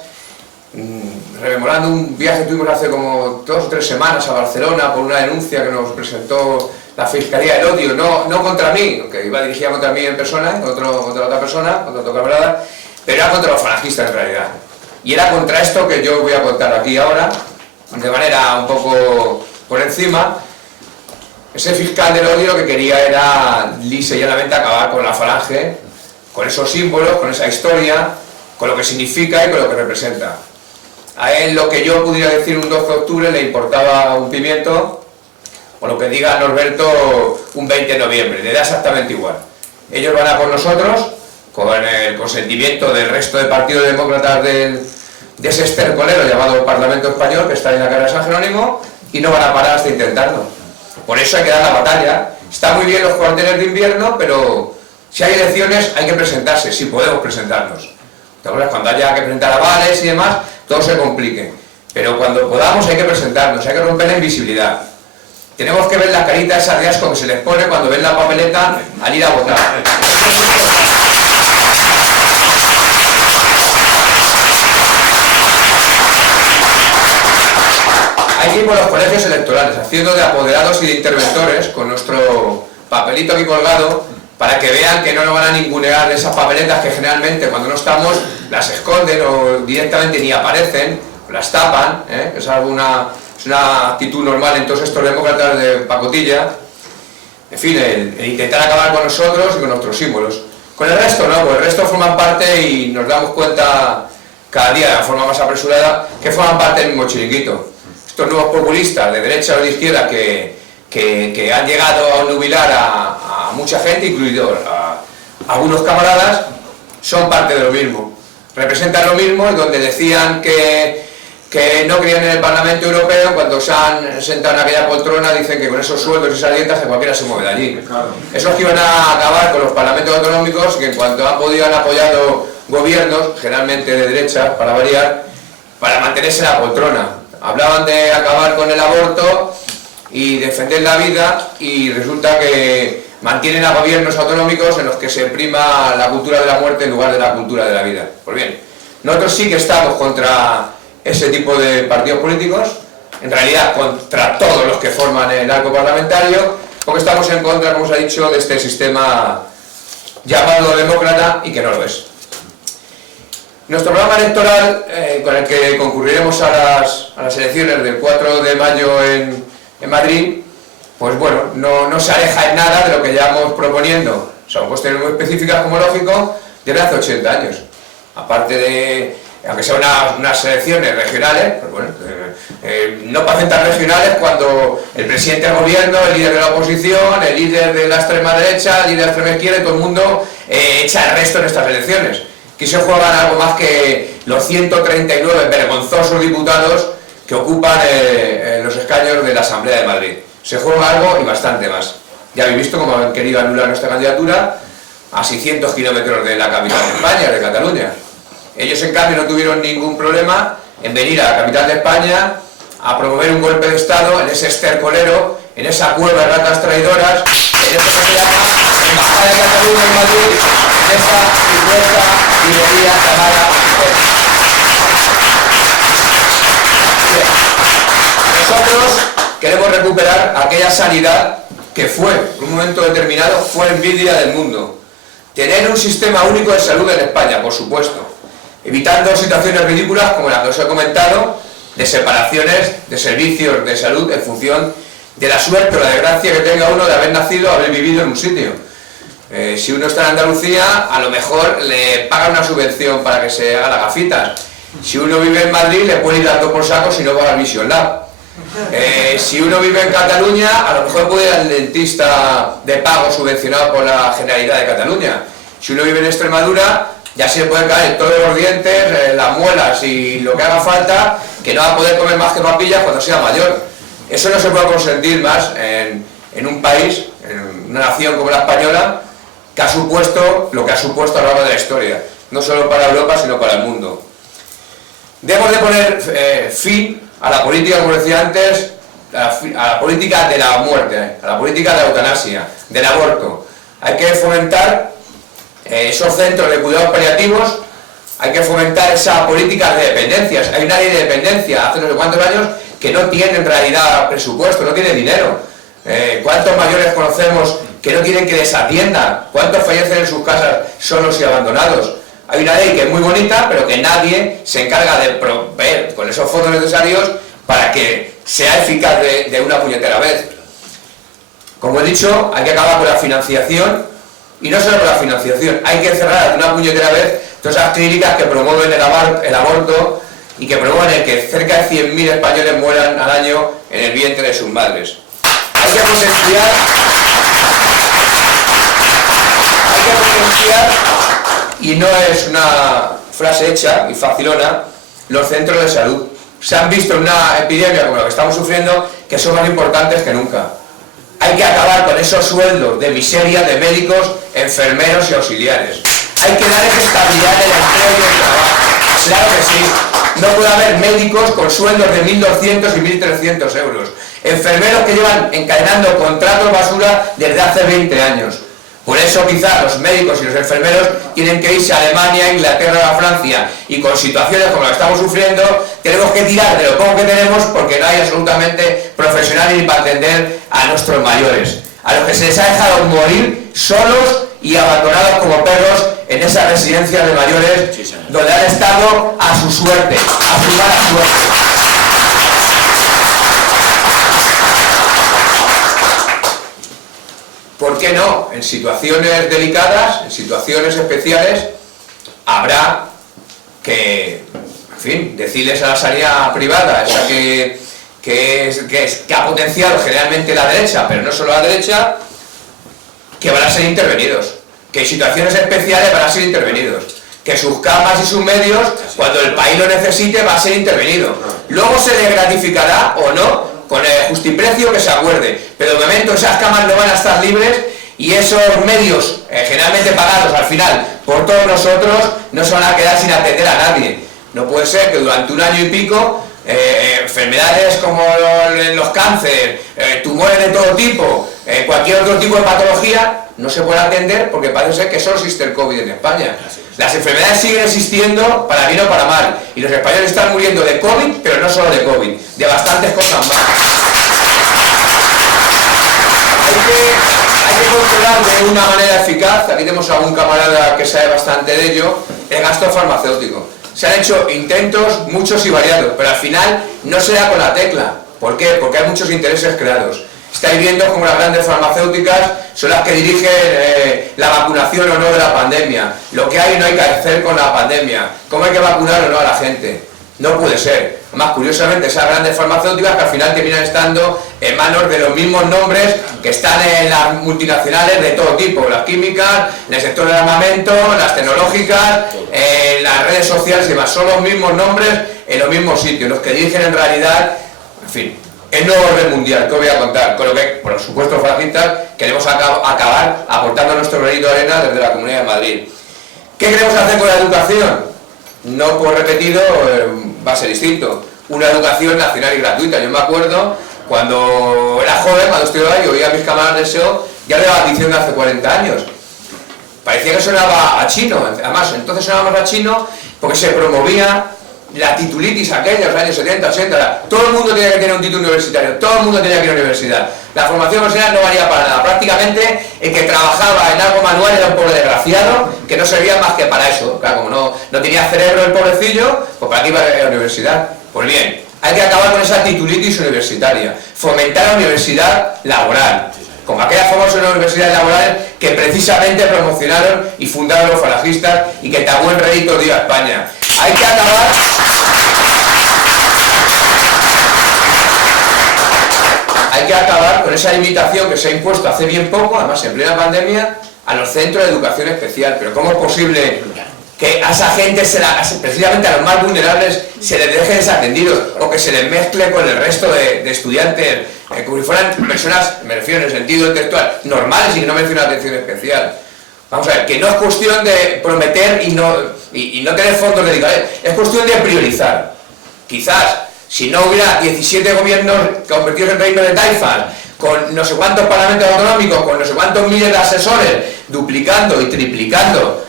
rememorando un viaje que tuvimos hace como 2 o 3 semanas a Barcelona por una denuncia que nos presentó la Fiscalía del Odio, no contra mí, que iba dirigida contra mí en persona, contra otra persona, contra otro camarada, pero era contra los falangistas en realidad. Y era contra esto que yo voy a contar aquí ahora, de manera un poco por encima. Ese fiscal del odio lo que quería era lisa y llanamente acabar con la falange, con esos símbolos, con esa historia, con lo que significa y con lo que representa. A él lo que yo pudiera decir un 12 de octubre le importaba un pimiento, o lo que diga Norberto un 20 de noviembre, le da exactamente igual. Ellos van a por nosotros, con el consentimiento del resto de partidos demócratas de ese estercolero llamado Parlamento Español, que está en la carrera de San Jerónimo, y no van a parar hasta intentarlo. Por eso hay que dar la batalla. Está muy bien los cuarteles de invierno, pero si hay elecciones hay que presentarse, si podemos presentarnos. ¿Te acuerdas? Cuando haya que presentar avales y demás, todo se complique. Pero cuando podamos hay que presentarnos, hay que romper la invisibilidad. Tenemos que ver la carita esa de asco que se les pone cuando ven la papeleta al ir a votar. Hay que ir por los colegios electorales, haciendo de apoderados y de interventores, con nuestro papelito aquí colgado, para que vean que no nos van a ningunear de esas papeletas que generalmente cuando no estamos las esconden o directamente ni aparecen, las tapan, es una actitud normal en todos estos demócratas de pacotilla. En fin, el intentar acabar con nosotros y con nuestros símbolos. Con el resto no, pues el resto forman parte y nos damos cuenta cada día de la forma más apresurada que forman parte del mismo chiringuito. Estos nuevos populistas de derecha o de izquierda que han llegado a obnubilar a mucha gente, incluido a algunos camaradas, son parte de lo mismo. Representan lo mismo, y donde decían que no querían en el Parlamento Europeo, cuando se han sentado en aquella poltrona dicen que con esos sueldos y esas dietas que cualquiera se mueve de allí. Esos que iban a acabar con los parlamentos autonómicos, que en cuanto han podido han apoyado gobiernos, generalmente de derecha, para variar, para mantenerse en la poltrona. Hablaban de acabar con el aborto y defender la vida, y resulta que mantienen a gobiernos autonómicos en los que se prima la cultura de la muerte en lugar de la cultura de la vida. Pues bien, nosotros sí que estamos contra ese tipo de partidos políticos, en realidad contra todos los que forman el arco parlamentario, porque estamos en contra, como os ha dicho, de este sistema llamado demócrata y que no lo es. Nuestro programa electoral, con el que concurriremos a las elecciones del 4 de mayo en Madrid, pues bueno, no se aleja en nada de lo que llevamos proponiendo. Son cuestiones muy específicas, como lógico, desde hace 80 años. Aparte de, aunque sean unas elecciones regionales, pues bueno, no parecen tan regionales cuando el presidente del gobierno, el líder de la oposición, el líder de la extrema derecha, el líder de la extrema izquierda y todo el mundo echa el resto en estas elecciones. Que se juegan algo más que los 139 vergonzosos diputados que ocupan los escaños de la Asamblea de Madrid. Se juega algo y bastante más. Ya habéis visto cómo han querido anular nuestra candidatura a 600 kilómetros de la capital de España, de Cataluña. Ellos, en cambio, no tuvieron ningún problema en venir a la capital de España a promover un golpe de Estado en ese estercolero, en esa cueva de ratas traidoras, en eso que se llama Embajada de Cataluña en Madrid, en esa supuesta librería llamada Nosotros queremos recuperar aquella sanidad que fue, en un momento determinado, fue envidia del mundo. Tener un sistema único de salud en España, por supuesto, evitando situaciones ridículas como las que os he comentado, de separaciones de servicios de salud en función de la suerte o la desgracia que tenga uno de haber nacido o haber vivido en un sitio. Si uno está en Andalucía, a lo mejor le pagan una subvención para que se haga las gafitas. Si uno vive en Madrid, le puede ir dando por saco si no va al Vision Lab. Si uno vive en Cataluña, a lo mejor puede ir al dentista de pago subvencionado por la Generalitat de Cataluña. Si uno vive en Extremadura, ya se le puede caer todos los dientes, las muelas y lo que haga falta, que no va a poder comer más que papillas cuando sea mayor. Eso no se puede consentir más en un país, en una nación como la española, que ha supuesto lo que ha supuesto a lo largo de la historia, no solo para Europa, sino para el mundo. Debemos de poner fin a la política, como decía antes, a la política de la muerte, a la política de la eutanasia, del aborto. Hay que fomentar esos centros de cuidados paliativos, hay que fomentar esa política de dependencias. Hay una ley de dependencia hace no sé cuántos años que no tiene en realidad presupuesto, no tiene dinero. ¿Cuántos mayores conocemos que no quieren que les atiendan? ¿Cuántos fallecen en sus casas solos y abandonados? Hay una ley que es muy bonita, pero que nadie se encarga de proveer con esos fondos necesarios para que sea eficaz de una puñetera vez. Como he dicho, hay que acabar con la financiación, y no solo con la financiación, hay que cerrar de una puñetera vez todas esas clínicas que promueven el aborto y que promueven el que cerca de 100.000 españoles mueran al año en el vientre de sus madres. Hay que potenciar y no es una frase hecha y facilona, los centros de salud. Se han visto en una epidemia como la que estamos sufriendo que son más importantes que nunca. Hay que acabar con esos sueldos de miseria de médicos, enfermeros y auxiliares. Hay que dar esa estabilidad en el empleo y el trabajo. Claro que sí. No puede haber médicos con sueldos de 1.200 y 1.300 euros. Enfermeros que llevan encadenando contratos basura desde hace 20 años. Por eso quizás los médicos y los enfermeros tienen que irse a Alemania, Inglaterra, a Francia, y con situaciones como la que estamos sufriendo tenemos que tirar de lo poco que tenemos porque no hay absolutamente profesionales ni para atender a nuestros mayores, a los que se les ha dejado morir solos y abandonados como perros en esas residencias de mayores, sí, donde han estado a su suerte, a su mala suerte. ¿Por qué no? En situaciones delicadas, en situaciones especiales, habrá que, en fin, decirles a la sanidad privada, esa que ha potenciado generalmente la derecha, pero no solo la derecha, que van a ser intervenidos, que en situaciones especiales van a ser intervenidos, que sus camas y sus medios, cuando el país lo necesite, va a ser intervenido. Luego se le gratificará o no, con el justiprecio que se acuerde, pero de momento esas camas no van a estar libres y esos medios, generalmente pagados al final por todos nosotros, no se van a quedar sin atender a nadie. No puede ser que durante un año y pico enfermedades como los cánceres, tumores de todo tipo, cualquier otro tipo de patología, no se puede atender porque parece ser que solo existe el COVID en España. Las enfermedades siguen existiendo para bien o para mal, y los españoles están muriendo de COVID, pero no solo de COVID, de bastantes cosas más. Hay que controlar de una manera eficaz, aquí tenemos a un camarada que sabe bastante de ello, el gasto farmacéutico. Se han hecho intentos, muchos y variados, pero al final no se da con la tecla. ¿Por qué? Porque hay muchos intereses creados. Estáis viendo cómo las grandes farmacéuticas son las que dirigen la vacunación o no de la pandemia, lo que hay y no hay que hacer con la pandemia, cómo hay que vacunar o no a la gente. No puede ser. Además, curiosamente, esas grandes farmacéuticas que al final terminan estando en manos de los mismos nombres que están en las multinacionales de todo tipo, las químicas, en el sector del armamento, las tecnológicas, en las redes sociales y demás. Son los mismos nombres en los mismos sitios, los que dirigen en realidad, en fin, el nuevo orden mundial que os voy a contar, con lo que, por supuesto, falangistas, queremos acabar aportando nuestro granito de arena desde la Comunidad de Madrid. ¿Qué queremos hacer con la educación? No por repetido, va a ser distinto. Una educación nacional y gratuita. Yo me acuerdo cuando era joven, cuando estudiaba y oía a mis camaradas de SEO, ya le iban diciendo hace 40 años. Parecía que sonaba a chino, además entonces sonaba más a chino porque se promovía la titulitis aquella, los años 70, 80, todo el mundo tenía que tener un título universitario, todo el mundo tenía que ir a la universidad. La formación profesional no valía para nada, prácticamente el que trabajaba en algo manual era un pobre desgraciado que no servía más que para eso. Claro, como no tenía cerebro el pobrecillo, pues para qué iba a la universidad. Pues bien, hay que acabar con esa titulitis universitaria, fomentar la universidad laboral, como aquellas famosas universidades laborales que precisamente promocionaron y fundaron los falangistas y que tan buen rédito dio a España. Hay que acabar con esa limitación que se ha impuesto hace bien poco, además en plena pandemia, a los centros de educación especial. Pero ¿cómo es posible que a esa gente, precisamente a los más vulnerables, se les deje desatendidos o que se les mezcle con el resto de estudiantes, como si fueran personas, me refiero en el sentido intelectual, normales y que no merecen una atención especial? Vamos a ver, que no es cuestión de prometer y no tener fondos dedicados, es cuestión de priorizar. Quizás, si no hubiera 17 gobiernos convertidos en reinos de taifas, con no sé cuántos parlamentos autonómicos, con no sé cuántos miles de asesores, duplicando y triplicando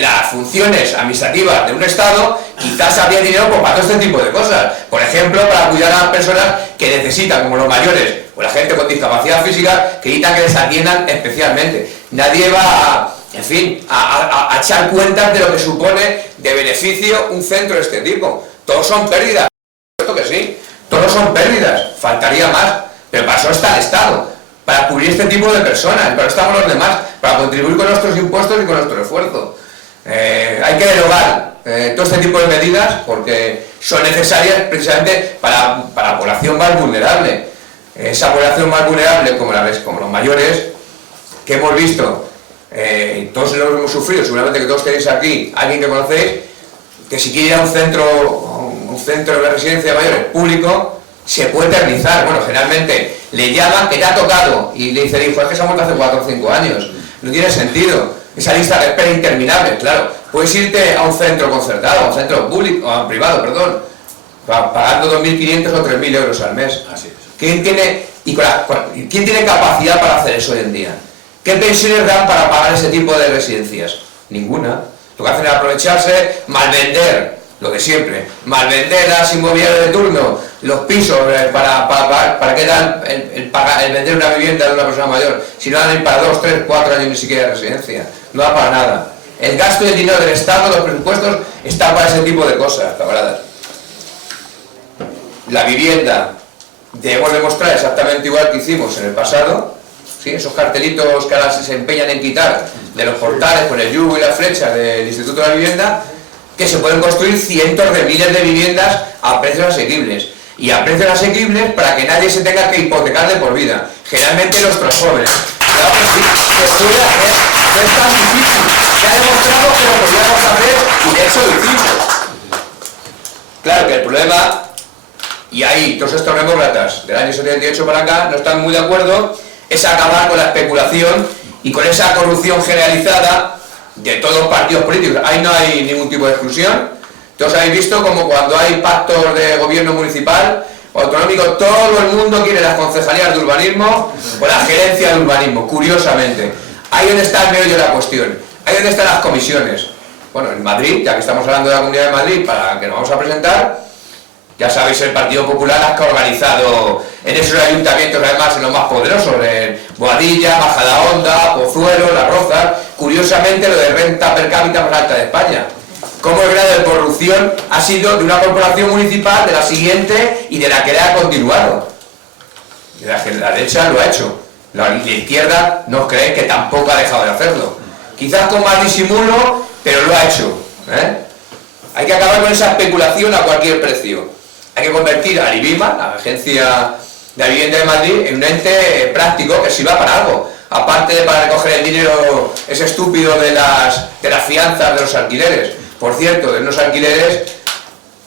las funciones administrativas de un Estado, quizás habría dinero pues, para todo este tipo de cosas. Por ejemplo, para cuidar a las personas que necesitan, como los mayores, o la gente con discapacidad física, que necesitan que les atiendan especialmente. Nadie va a echar cuentas de lo que supone de beneficio un centro de este tipo. Todos son pérdidas. Que sí, todos son pérdidas, faltaría más, pero para eso está el Estado, para cubrir este tipo de personas, para eso estamos los demás, para contribuir con nuestros impuestos y con nuestro esfuerzo. Hay que derogar todo este tipo de medidas porque son necesarias precisamente para la población más vulnerable. Esa población más vulnerable, como los mayores, que hemos visto, todos lo hemos sufrido, seguramente que todos tenéis aquí, alguien que conocéis, que si quiere ir a un centro de residencia de mayores público, se puede eternizar. Bueno, generalmente le llaman que ya ha tocado y le dice el hijo, es que se ha muerto hace 4 o 5 años. No tiene sentido. Esa lista de espera interminable, claro. Puedes irte a un centro concertado, a un centro público, o privado, perdón, pagando 2.500 o 3.000 euros al mes. Así es. ¿Quién tiene capacidad para hacer eso hoy en día? ¿Qué pensiones dan para pagar ese tipo de residencias? Ninguna. Lo que hacen es aprovecharse, malvender, lo de siempre, malvender las inmobiliarias de turno, los pisos, para qué dan el vender una vivienda de una persona mayor, si no dan para 2, 3, 4 años ni siquiera de residencia, no da para nada. El gasto del dinero del Estado, los presupuestos, está para ese tipo de cosas, camaradas. La vivienda, debemos demostrar exactamente igual que hicimos en el pasado, ¿sí? Esos cartelitos que ahora se empeñan en quitar de los portales con el yugo y la flecha del Instituto de la Vivienda, que se pueden construir cientos de miles de viviendas a precios asequibles. Y a precios asequibles para que nadie se tenga que hipotecar de por vida. Generalmente nuestros jóvenes. Claro que sí, se puede hacer, no es tan difícil. Se ha demostrado que lo podíamos hacer y de hecho lo hicimos. Claro que el problema, y ahí todos estos demócratas del año 78 para acá no están muy de acuerdo, es acabar con la especulación y con esa corrupción generalizada de todos los partidos políticos. Ahí no hay ningún tipo de exclusión. Todos habéis visto como cuando hay pactos de gobierno municipal o autonómico, todo el mundo quiere las concejalías de urbanismo o la gerencia de urbanismo, curiosamente. Ahí donde está el meollo de la cuestión, ahí donde están las comisiones. Bueno, en Madrid, ya que estamos hablando de la Comunidad de Madrid, para que nos vamos a presentar, ya sabéis, el Partido Popular ha organizado en esos ayuntamientos, además en los más poderosos, en Boadilla, Majadahonda, Pozuelo, Las Rozas, curiosamente lo de renta per cápita más alta de España. Cómo el grado de corrupción ha sido de una corporación municipal, de la siguiente y de la que le ha continuado. La derecha lo ha hecho. La izquierda no cree que tampoco ha dejado de hacerlo. Quizás con más disimulo, pero lo ha hecho. Hay que acabar con esa especulación a cualquier precio. Hay que convertir a Ibima, la Agencia de la Vivienda de Madrid, en un ente práctico que sirva para algo. Aparte de para recoger el dinero ese estúpido de las fianzas de los alquileres. Por cierto, de unos alquileres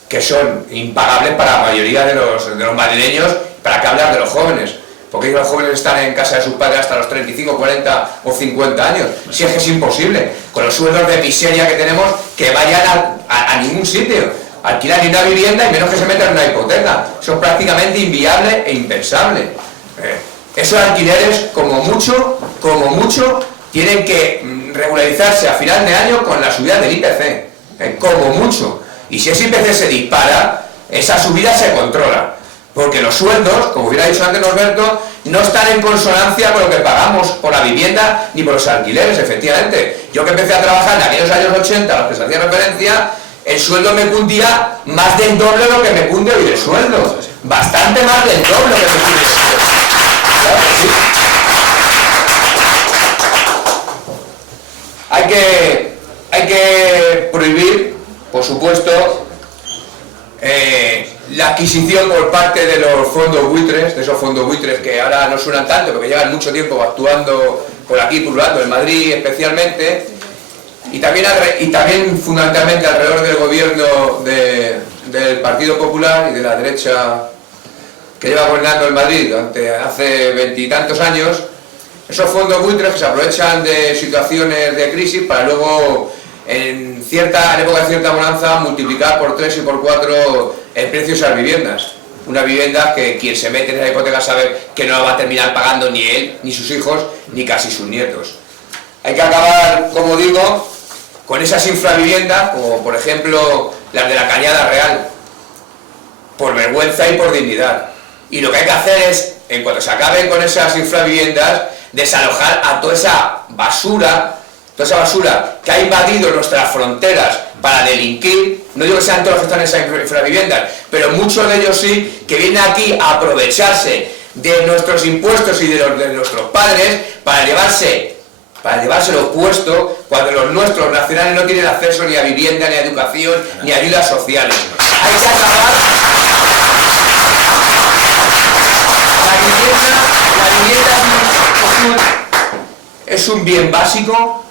que son impagables para la mayoría de los madrileños, para qué hablar de los jóvenes. Porque los jóvenes están en casa de sus padres hasta los 35, 40 o 50 años. Si es que es imposible, con los sueldos de miseria que tenemos, que vayan a ningún sitio. Alquilar ni una vivienda y menos que se metan en una hipoteca. Eso es prácticamente inviable e impensable. Esos alquileres, como mucho, tienen que regularizarse a final de año con la subida del IPC. Como mucho. Y si ese IPC se dispara, esa subida se controla. Porque los sueldos, como hubiera dicho antes Norberto, no están en consonancia con lo que pagamos por la vivienda ni por los alquileres, efectivamente. Yo que empecé a trabajar en aquellos años 80, a los que se hacía referencia, el sueldo me cundía más del doble de lo que me cunde hoy el sueldo. Bastante más del doble que me cunde el sueldo. Claro que sí. Hay que prohibir, por supuesto, la adquisición por parte de los fondos buitres, de esos fondos buitres que ahora no suenan tanto, porque llevan mucho tiempo actuando por aquí, pululando, en Madrid especialmente, y también fundamentalmente alrededor del gobierno del Partido Popular y de la derecha que lleva gobernando en Madrid durante hace 20 y tantos años, esos fondos buitres que se aprovechan de situaciones de crisis para luego, en época de cierta bonanza, multiplicar por 3 y por 4 el precio de esas viviendas. Una vivienda que quien se mete en esa hipoteca sabe que no la va a terminar pagando ni él, ni sus hijos, ni casi sus nietos. Hay que acabar, como digo, con esas infraviviendas, como por ejemplo las de la Cañada Real, por vergüenza y por dignidad. Y lo que hay que hacer es, en cuanto se acaben con esas infraviviendas, desalojar a toda esa basura que ha invadido nuestras fronteras para delinquir. No digo que sean todos los que están en esas infraviviendas, pero muchos de ellos sí, que vienen aquí a aprovecharse de nuestros impuestos y de nuestros padres para llevarse lo puesto, cuando los nuestros nacionales no tienen acceso ni a vivienda, ni a educación, ni a ayudas sociales. Hay que acabar. La vivienda es un bien básico,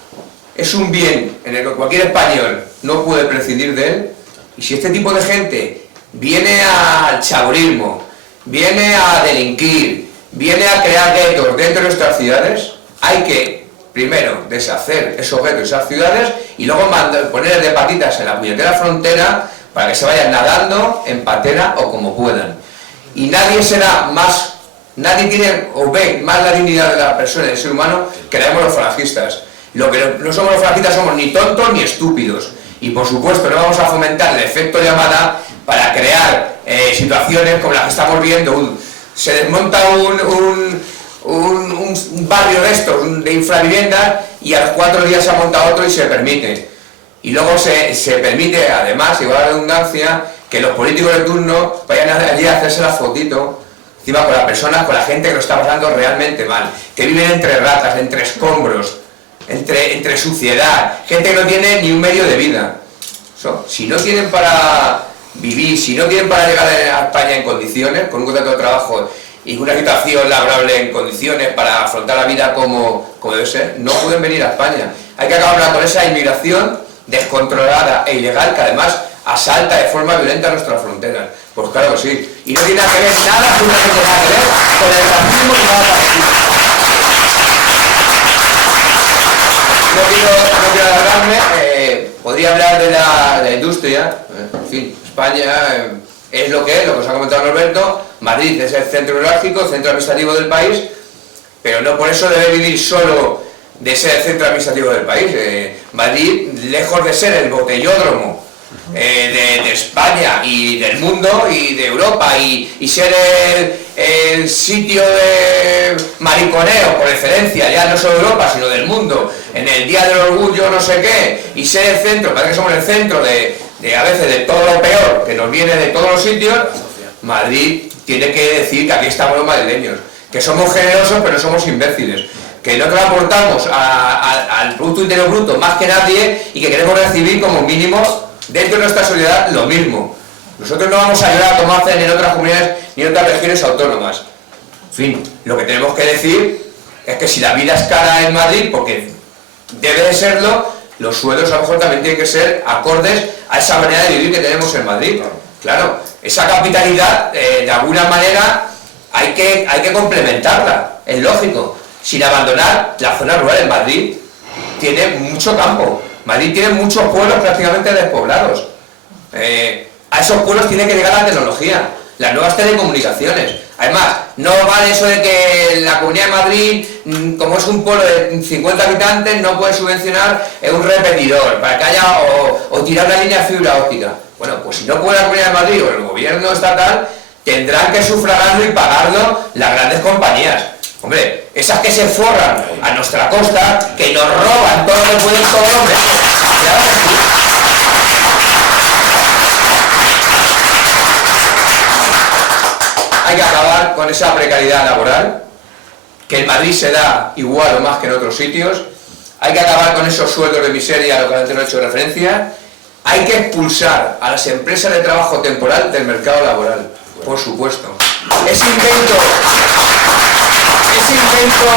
es un bien en el que cualquier español no puede prescindir de él, y si este tipo de gente viene al chabolismo, viene a delinquir, viene a crear guetos dentro de nuestras ciudades, hay que primero deshacer esos guetos, esas ciudades, y luego poner de patitas en la puñetera frontera para que se vayan nadando en patera o como puedan. Y nadie tiene o ve más la dignidad de la persona, del ser humano, que la vemos los falangistas. Lo que no somos los falangistas somos ni tontos ni estúpidos. Y por supuesto no vamos a fomentar el efecto llamada para crear situaciones como las que estamos viendo. Se desmonta un barrio de estos, de infraviviendas, y a los 4 días se ha montado otro y se permite. Y luego se permite, además, igual a redundancia, que los políticos de turno vayan allí a hacerse la fotito encima con las personas, con la gente que lo está pasando realmente mal, que viven entre ratas, entre escombros, entre suciedad, gente que no tiene ni un medio de vida. Si no tienen para vivir, si no tienen para llegar a España en condiciones, con un contrato de trabajo y una situación laborable en condiciones para afrontar la vida como debe ser, no pueden venir a España. Hay que acabar con esa inmigración descontrolada e ilegal que además asalta de forma violenta nuestras fronteras. Pues claro que sí. Y no tiene que ver nada, absolutamente nada que ver con el racismo ni nada parecido. No quiero alargarme, podría hablar de la industria industria, en fin, España es lo que es, lo que os ha comentado Norberto. Madrid es el centro neurálgico, el centro administrativo del país, pero no por eso debe vivir solo de ser el centro administrativo del país. Madrid, lejos de ser el botellódromo de España y del mundo y de Europa y ser el sitio de mariconeo por excelencia, ya no solo de Europa sino del mundo, en el Día del Orgullo no sé qué, y ser el centro, parece que somos el centro de a veces de todo lo peor que nos viene de todos los sitios. Madrid tiene que decir que aquí estamos los madrileños, que somos generosos pero somos imbéciles, que no transportamos al Producto Interior Bruto más que nadie y que queremos recibir como mínimo dentro de nuestra sociedad lo mismo. Nosotros no vamos a ayudar a tomar en otras comunidades ni en otras regiones autónomas. En fin, lo que tenemos que decir es que si la vida es cara en Madrid, porque debe de serlo, los sueldos a lo mejor también tienen que ser acordes a esa manera de vivir que tenemos en Madrid. Claro, esa capitalidad de alguna manera hay que complementarla, es lógico, sin abandonar la zona rural. En Madrid tiene mucho campo. Madrid tiene muchos pueblos prácticamente despoblados. A esos pueblos tiene que llegar la tecnología, las nuevas telecomunicaciones. Además, no vale eso de que la Comunidad de Madrid, como es un pueblo de 50 habitantes, no puede subvencionar un repetidor para que haya o tirar una línea de fibra óptica. Bueno, pues si no puede la Comunidad de Madrid o el gobierno estatal, tendrán que sufragarlo y pagarlo las grandes compañías. Hombre, esas que se forran a nuestra costa, que nos roban todo lo que pueden todos los meses. Claro que sí. Hay que acabar con esa precariedad laboral, que en Madrid se da igual o más que en otros sitios. Hay que acabar con esos sueldos de miseria a los que antes no he hecho referencia. Hay que expulsar a las empresas de trabajo temporal del mercado laboral, por supuesto. Ese invento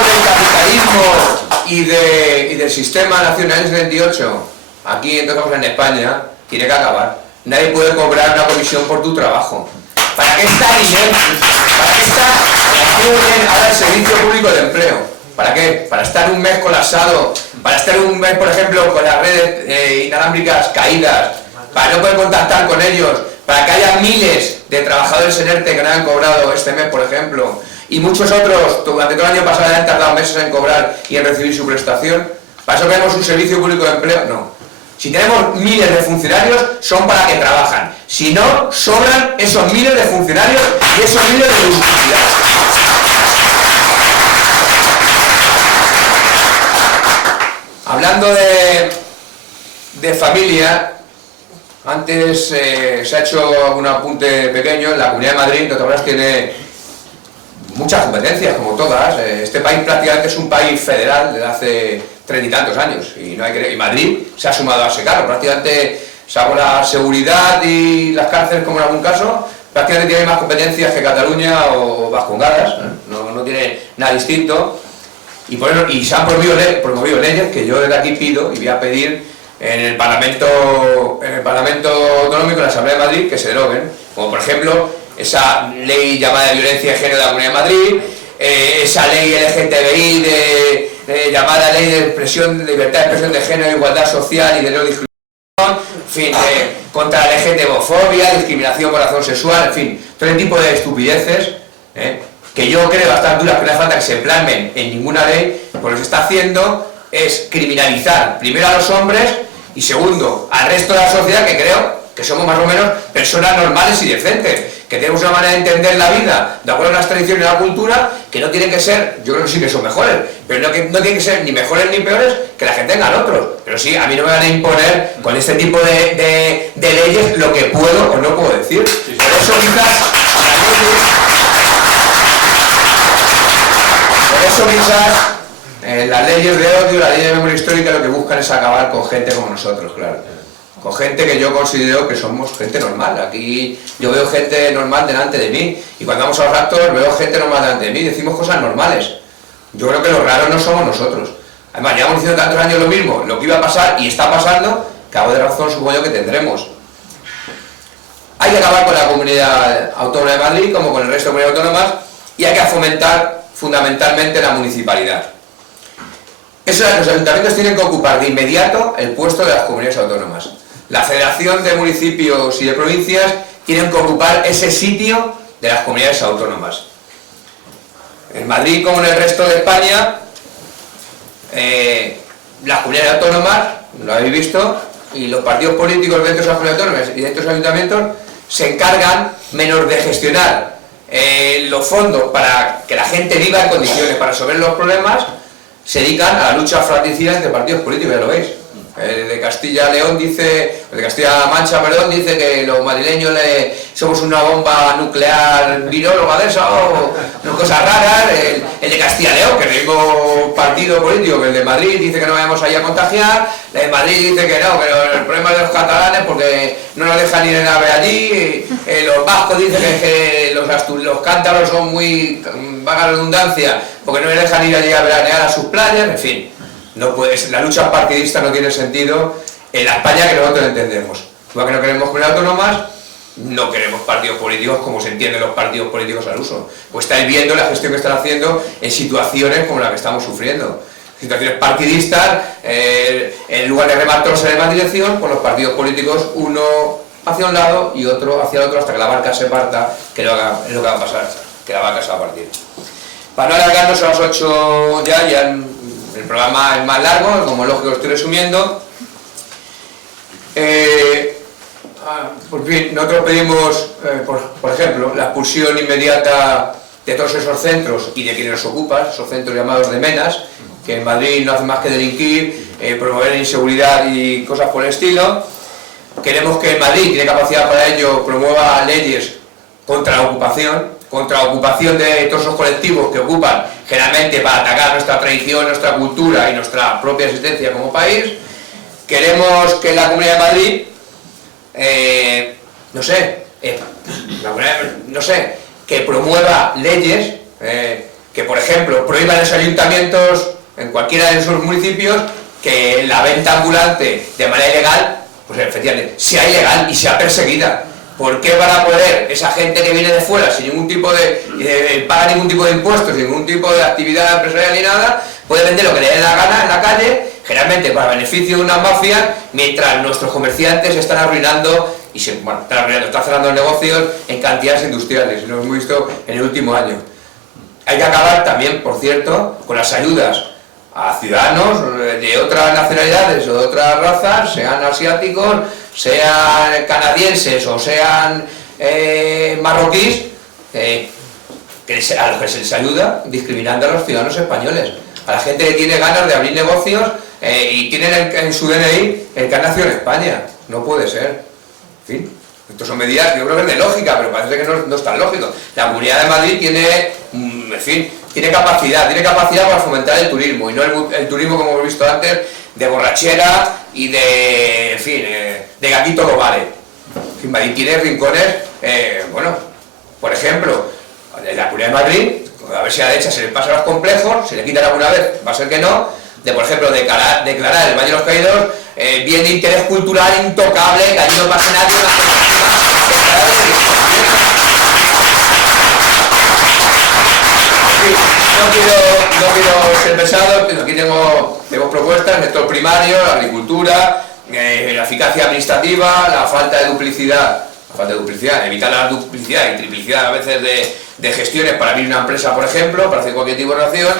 del capitalismo y del sistema nacional 78, aquí entonces en España, tiene que acabar. Nadie puede cobrar una comisión por tu trabajo. ¿Para qué está dinero? ¿Para qué está ahora el Servicio Público de Empleo? ¿Para qué? Para estar un mes colapsado, para estar un mes, por ejemplo, con las redes inalámbricas caídas, para no poder contactar con ellos, para que haya miles de trabajadores en ERTE que no han cobrado este mes, por ejemplo, y muchos otros durante todo el año pasado han tardado meses en cobrar y en recibir su prestación. ¿Para eso queremos un Servicio Público de Empleo? No. Si tenemos miles de funcionarios, son para que trabajan. Si no, sobran esos miles de funcionarios y esos miles de duplicidades. Hablando de familia, antes se ha hecho un apunte pequeño. La Comunidad de Madrid, no te acuerdas, tiene muchas competencias, como todas. Este país prácticamente es un país federal desde hace 30 y tantos años, y Madrid se ha sumado a ese carro. Prácticamente, salvo la seguridad y las cárceles, como en algún caso, prácticamente tiene más competencias que Cataluña o Vascongadas, no tiene nada distinto, y se han promovido leyes que yo desde aquí pido y voy a pedir en el Parlamento Autonómico, en la Asamblea de Madrid, que se deroguen, como por ejemplo esa ley llamada de violencia de género de la Comunidad de Madrid, esa ley LGTBI llamada ley de libertad de expresión de género, igualdad social y de no discriminación, en fin, contra la LGTBofobia, discriminación por razón sexual, en fin, todo ese tipo de estupideces, que yo creo a estas alturas que no hace falta que se plasmen en ninguna ley, porque lo que se está haciendo es criminalizar primero a los hombres y segundo al resto de la sociedad, que creo que somos más o menos personas normales y decentes, que tenemos una manera de entender la vida de acuerdo a las tradiciones y a la cultura, que no tienen que ser, yo creo que sí que son mejores, pero no tienen que ser ni mejores ni peores que las que tengan otros. Pero sí, a mí no me van a imponer con este tipo de leyes lo que puedo o no puedo decir. Por eso quizás las leyes de odio, la ley de memoria histórica, lo que buscan es acabar con gente como nosotros, claro. Con gente que yo considero que somos gente normal. Aquí yo veo gente normal delante de mí, y cuando vamos a los actos veo gente normal delante de mí, decimos cosas normales. Yo creo que los raros no somos nosotros. Además, llevamos diciendo tantos años lo mismo, lo que iba a pasar y está pasando, que algo de razón supongo yo que tendremos. Hay que acabar con la Comunidad Autónoma de Madrid, como con el resto de comunidades autónomas, y hay que fomentar fundamentalmente la municipalidad. Los ayuntamientos tienen que ocupar de inmediato el puesto de las comunidades autónomas. la Federación de Municipios y de Provincias tienen que ocupar ese sitio de las comunidades autónomas. En Madrid, como en el resto de España, las comunidades autónomas, lo habéis visto, y los partidos políticos dentro de las comunidades autónomas y dentro de los ayuntamientos se encargan menos de gestionar los fondos para que la gente viva en condiciones para resolver los problemas, se dedican a la lucha fratricida entre partidos políticos, ya lo veis. El de Castilla-León dice, el de Castilla-La Mancha, perdón, dice que los madrileños somos una bomba nuclear viróloga de eso, o cosas raras. El de Castilla-León, que es el mismo partido político que el de Madrid, dice que no vayamos ahí a contagiar. El de Madrid dice que no, pero el problema es de los catalanes porque no nos dejan ir en ave allí. Los vascos dicen que los cántabros son muy, vaga redundancia, porque no les dejan ir allí a veranear a sus playas, en fin. No puedes, la lucha partidista no tiene sentido en la España que nosotros entendemos. Igual que no queremos comunidades autónomas, no queremos partidos políticos como se entienden los partidos políticos al uso. Pues estáis viendo la gestión que están haciendo en situaciones como la que estamos sufriendo. Situaciones partidistas, en lugar de remar en la misma dirección, pues los partidos políticos, uno hacia un lado y otro hacia el otro hasta que la barca se parta, que es lo que va a pasar, que la barca se va a partir. Para no alargarnos a las 8 ya el programa es más largo, como es lógico lo estoy resumiendo. Por fin, nosotros pedimos, por ejemplo, la expulsión inmediata de todos esos centros y de quienes los ocupan, esos centros llamados de menas, que en Madrid no hacen más que delinquir, promover inseguridad y cosas por el estilo. Queremos que Madrid, tiene capacidad para ello, promueva leyes contra la ocupación de todos esos colectivos que ocupan generalmente para atacar nuestra tradición, nuestra cultura y nuestra propia existencia como país. Queremos que la Comunidad de Madrid, que promueva leyes que, por ejemplo, prohíban los ayuntamientos en cualquiera de esos municipios que la venta ambulante de manera ilegal, pues efectivamente, sea ilegal y sea perseguida. ¿Por qué van a poder esa gente que viene de fuera sin ningún tipo de paga ningún tipo de impuestos, sin ningún tipo de actividad empresarial ni nada, puede vender lo que le dé la gana en la calle, generalmente para beneficio de una mafia, mientras nuestros comerciantes están arruinando y están cerrando negocios en cantidades industriales? Lo hemos visto en el último año. Hay que acabar también, por cierto, con las ayudas a ciudadanos de otras nacionalidades o de otras razas, sean asiáticos, sean canadienses o sean marroquíes, a los que se les ayuda discriminando a los ciudadanos españoles, a la gente que tiene ganas de abrir negocios y tienen en su DNI el que ha nacido en España. No puede ser. En fin, estas son medidas, yo creo que es de lógica, pero parece que no es tan lógico. La Comunidad de Madrid tiene, tiene capacidad para fomentar el turismo, y no el turismo, como hemos visto antes, de borrachera y de que aquí todo vale. Madrid tiene rincones, por ejemplo, en la Comunidad de Madrid, a ver si a la derecha se le pasan los complejos, se le quitan alguna vez, va a ser que no, de por ejemplo declarar el Valle de los Caídos bien de interés cultural intocable, que allí no pase nadie, no quiero ser pesado, pero aquí tenemos propuestas en el sector primario, la agricultura, la eficacia administrativa, la falta de duplicidad, evitar la duplicidad y triplicidad a veces de gestiones para abrir una empresa, por ejemplo, para hacer cualquier tipo de relación,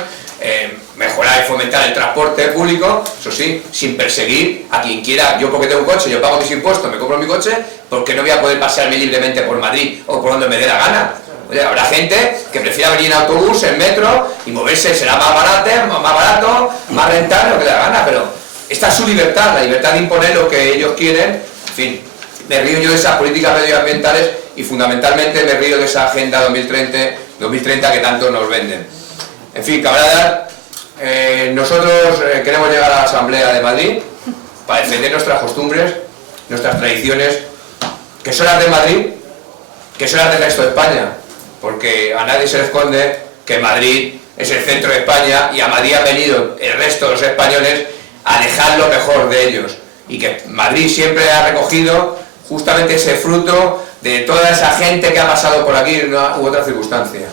mejorar y fomentar el transporte público, eso sí, sin perseguir a quien quiera. Yo, porque tengo un coche, yo pago mis impuestos, me compro mi coche, porque no voy a poder pasearme libremente por Madrid o por donde me dé la gana. Oye, habrá gente que prefiera venir en autobús, en metro, y moverse será más barato, más rentable, lo que le da gana, pero esta es su libertad, la libertad de imponer lo que ellos quieren. En fin, me río yo de esas políticas medioambientales y fundamentalmente me río de esa Agenda 2030 que tanto nos venden. En fin, camaradas, nosotros queremos llegar a la Asamblea de Madrid para defender nuestras costumbres, nuestras tradiciones, que son las de Madrid, que son las del resto de España, porque a nadie se le esconde que Madrid es el centro de España y a Madrid han venido el resto de los españoles a dejar lo mejor de ellos, y que Madrid siempre ha recogido justamente ese fruto de toda esa gente que ha pasado por aquí en una u otra circunstancia.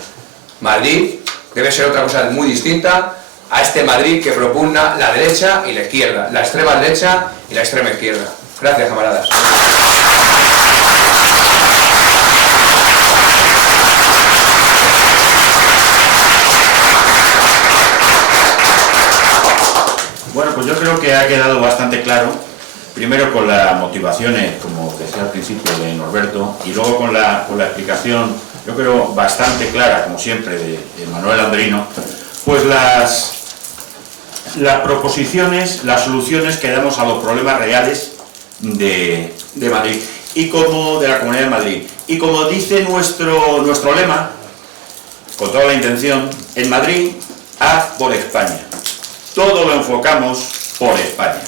Madrid debe ser otra cosa muy distinta a este Madrid que propugna la derecha y la izquierda, la extrema derecha y la extrema izquierda. Gracias, camaradas. Bueno, pues yo creo que ha quedado bastante claro, primero con las motivaciones, como decía al principio, de Norberto, y luego con la explicación, yo creo, bastante clara, como siempre, de Manuel Andrino, pues las proposiciones, las soluciones que damos a los problemas reales de Madrid, y como de la Comunidad de Madrid. Y como dice nuestro lema, con toda la intención, en Madrid, haz por España. Todo lo enfocamos por España.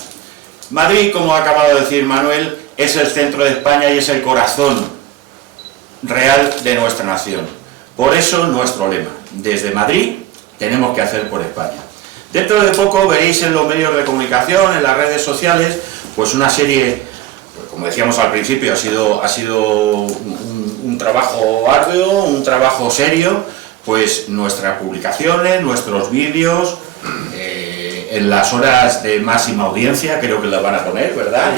Madrid, como ha acabado de decir Manuel, es el centro de España y es el corazón real de nuestra nación. Por eso nuestro lema, desde Madrid tenemos que hacer por España. Dentro de poco veréis en los medios de comunicación, en las redes sociales, pues una serie, pues como decíamos al principio, ha sido un trabajo arduo, un trabajo serio, pues nuestras publicaciones, nuestros vídeos, en las horas de máxima audiencia, creo que las van a poner, ¿verdad?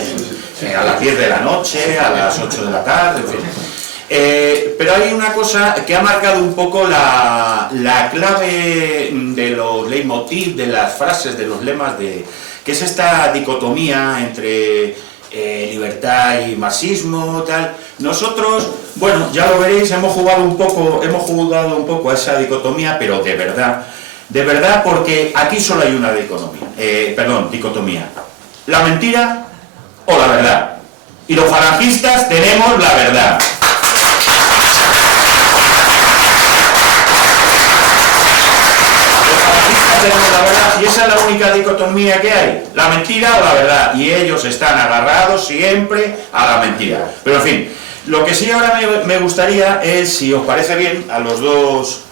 A las 10 de la noche, a las 8 de la tarde, en fin. Pero hay una cosa que ha marcado un poco la clave de los leitmotiv, de las frases, de los lemas, que es esta dicotomía entre libertad y marxismo, tal. Nosotros, bueno, ya lo veréis, hemos jugado un poco a esa dicotomía, pero de verdad, porque aquí solo hay una dicotomía. La mentira o la verdad. Y los falangistas tenemos la verdad. Los falangistas tenemos la verdad y esa es la única dicotomía que hay. La mentira o la verdad. Y ellos están agarrados siempre a la mentira. Pero en fin, lo que sí ahora me gustaría es, si os parece bien, a los dos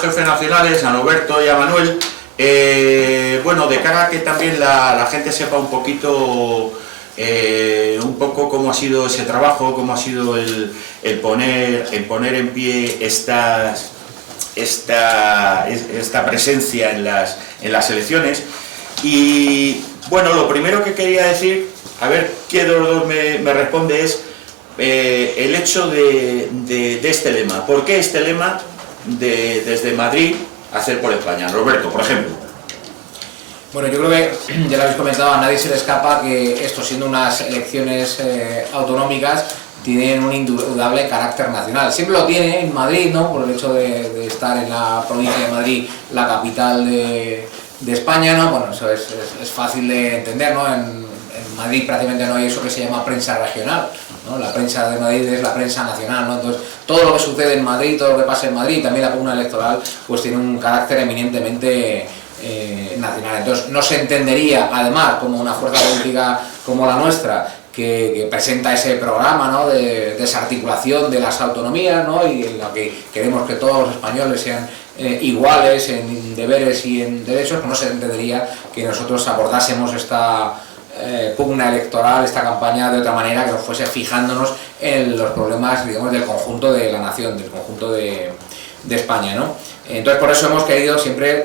jefes nacionales, a Norberto y a Manuel, bueno, de cara a que también la gente sepa un poco cómo ha sido ese trabajo, cómo ha sido el poner en pie esta presencia en las elecciones. Y bueno, lo primero que quería decir, a ver quién de los dos me responde, es el hecho de este lema. ¿Por qué este lema? Desde Madrid, hacer por España. Roberto, por ejemplo. Bueno, yo creo que ya lo habéis comentado, a nadie se le escapa que esto, siendo unas elecciones autonómicas, tienen un indudable carácter nacional. Siempre lo tiene en Madrid, ¿no? Por el hecho de estar en la provincia de Madrid, la capital de España, ¿no? Bueno, eso es fácil de entender, ¿no? En Madrid prácticamente no hay eso que se llama prensa regional, ¿no? La prensa de Madrid es la prensa nacional, ¿no? Entonces, todo lo que sucede en Madrid, todo lo que pasa en Madrid, también la pugna electoral, pues tiene un carácter eminentemente nacional. Entonces, no se entendería, además, como una fuerza política como la nuestra, que presenta ese programa, ¿no? de desarticulación de las autonomías, ¿no? Y en la que queremos que todos los españoles sean iguales en deberes y en derechos, pues no se entendería que nosotros abordásemos esta pugna electoral, esta campaña, de otra manera, que nos fuese fijándonos en los problemas, digamos, del conjunto de la nación, del conjunto de España, ¿no? Entonces, por eso hemos querido siempre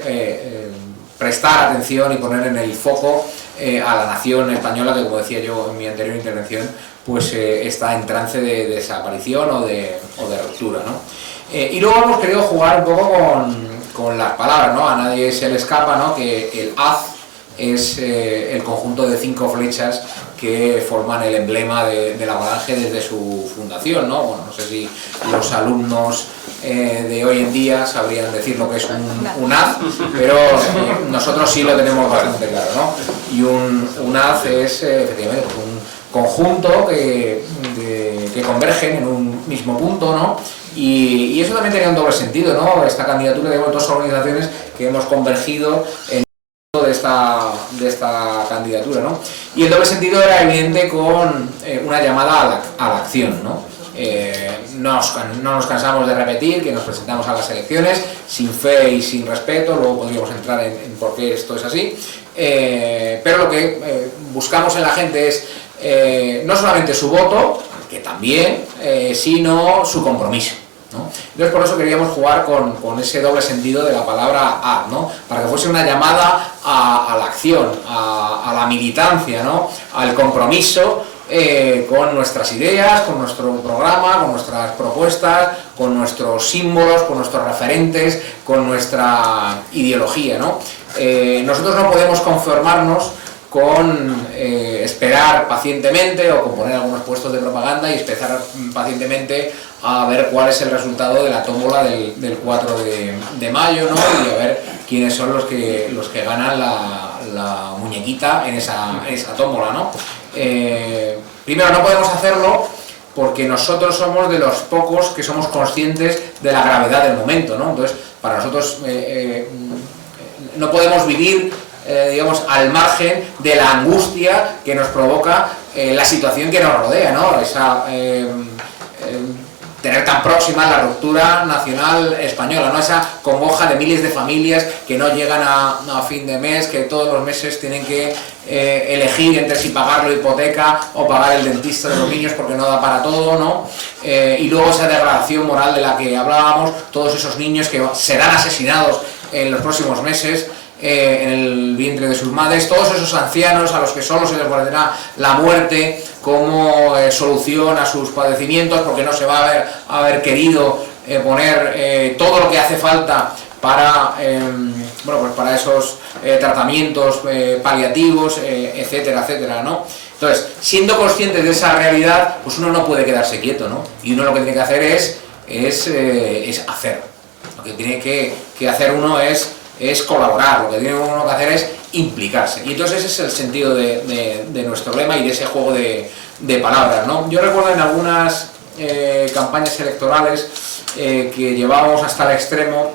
prestar atención y poner en el foco a la nación española, que, como decía yo en mi anterior intervención, pues está en trance de desaparición o de ruptura, ¿no? Y luego hemos querido jugar un poco con las palabras, ¿no? A nadie se le escapa, ¿no? Que el haz es el conjunto de 5 flechas que forman el emblema de la Falange desde su fundación, ¿no? Bueno, no sé si los alumnos de hoy en día sabrían decir lo que es un haz, pero nosotros sí lo tenemos bastante claro, ¿no? Y un haz es efectivamente un conjunto que convergen en un mismo punto, ¿no? Y eso también tenía un doble sentido, ¿no? Esta candidatura de dos organizaciones que hemos convergido en de esta candidatura, ¿no? Y el doble sentido era evidente con una llamada a la acción, ¿no? No nos cansamos de repetir que nos presentamos a las elecciones sin fe y sin respeto, luego podríamos entrar en por qué esto es así, pero lo que buscamos en la gente es no solamente su voto, que también, sino su compromiso, ¿no? Entonces, por eso queríamos jugar con ese doble sentido de la palabra haz, ¿no? Para que fuese una llamada a la acción, a la militancia, ¿no? Al compromiso con nuestras ideas, con nuestro programa, con nuestras propuestas, con nuestros símbolos, con nuestros referentes, con nuestra ideología, ¿no? Nosotros no podemos conformarnos con esperar pacientemente o con poner algunos puestos de propaganda y esperar pacientemente a ver cuál es el resultado de la tómbola del 4 de mayo, ¿no? Y a ver quiénes son los que ganan la muñequita en esa tómbola, ¿no? Primero, no podemos hacerlo porque nosotros somos de los pocos que somos conscientes de la gravedad del momento, ¿no? Entonces, para nosotros no podemos vivir digamos, al margen de la angustia que nos provoca la situación que nos rodea, ¿no? Tener tan próxima la ruptura nacional española, ¿no? Esa congoja de miles de familias que no llegan a fin de mes, que todos los meses tienen que elegir entre si pagar la hipoteca o pagar el dentista de los niños porque no da para todo, ¿no? Y luego esa degradación moral de la que hablábamos, todos esos niños que serán asesinados en los próximos meses, en el vientre de sus madres, todos esos ancianos a los que solo se les guardará la muerte como solución a sus padecimientos porque no se va a haber querido poner todo lo que hace falta para, bueno, pues para esos tratamientos paliativos, etcétera, etcétera, ¿no? Entonces, siendo conscientes de esa realidad, pues uno no puede quedarse quieto, ¿no? Y uno lo que tiene que hacer es hacer. Lo que tiene que hacer uno es colaborar, lo que tiene uno que hacer es implicarse. Y entonces ese es el sentido de nuestro lema y de ese juego de palabras, ¿no? Yo recuerdo en algunas campañas electorales que llevábamos hasta el extremo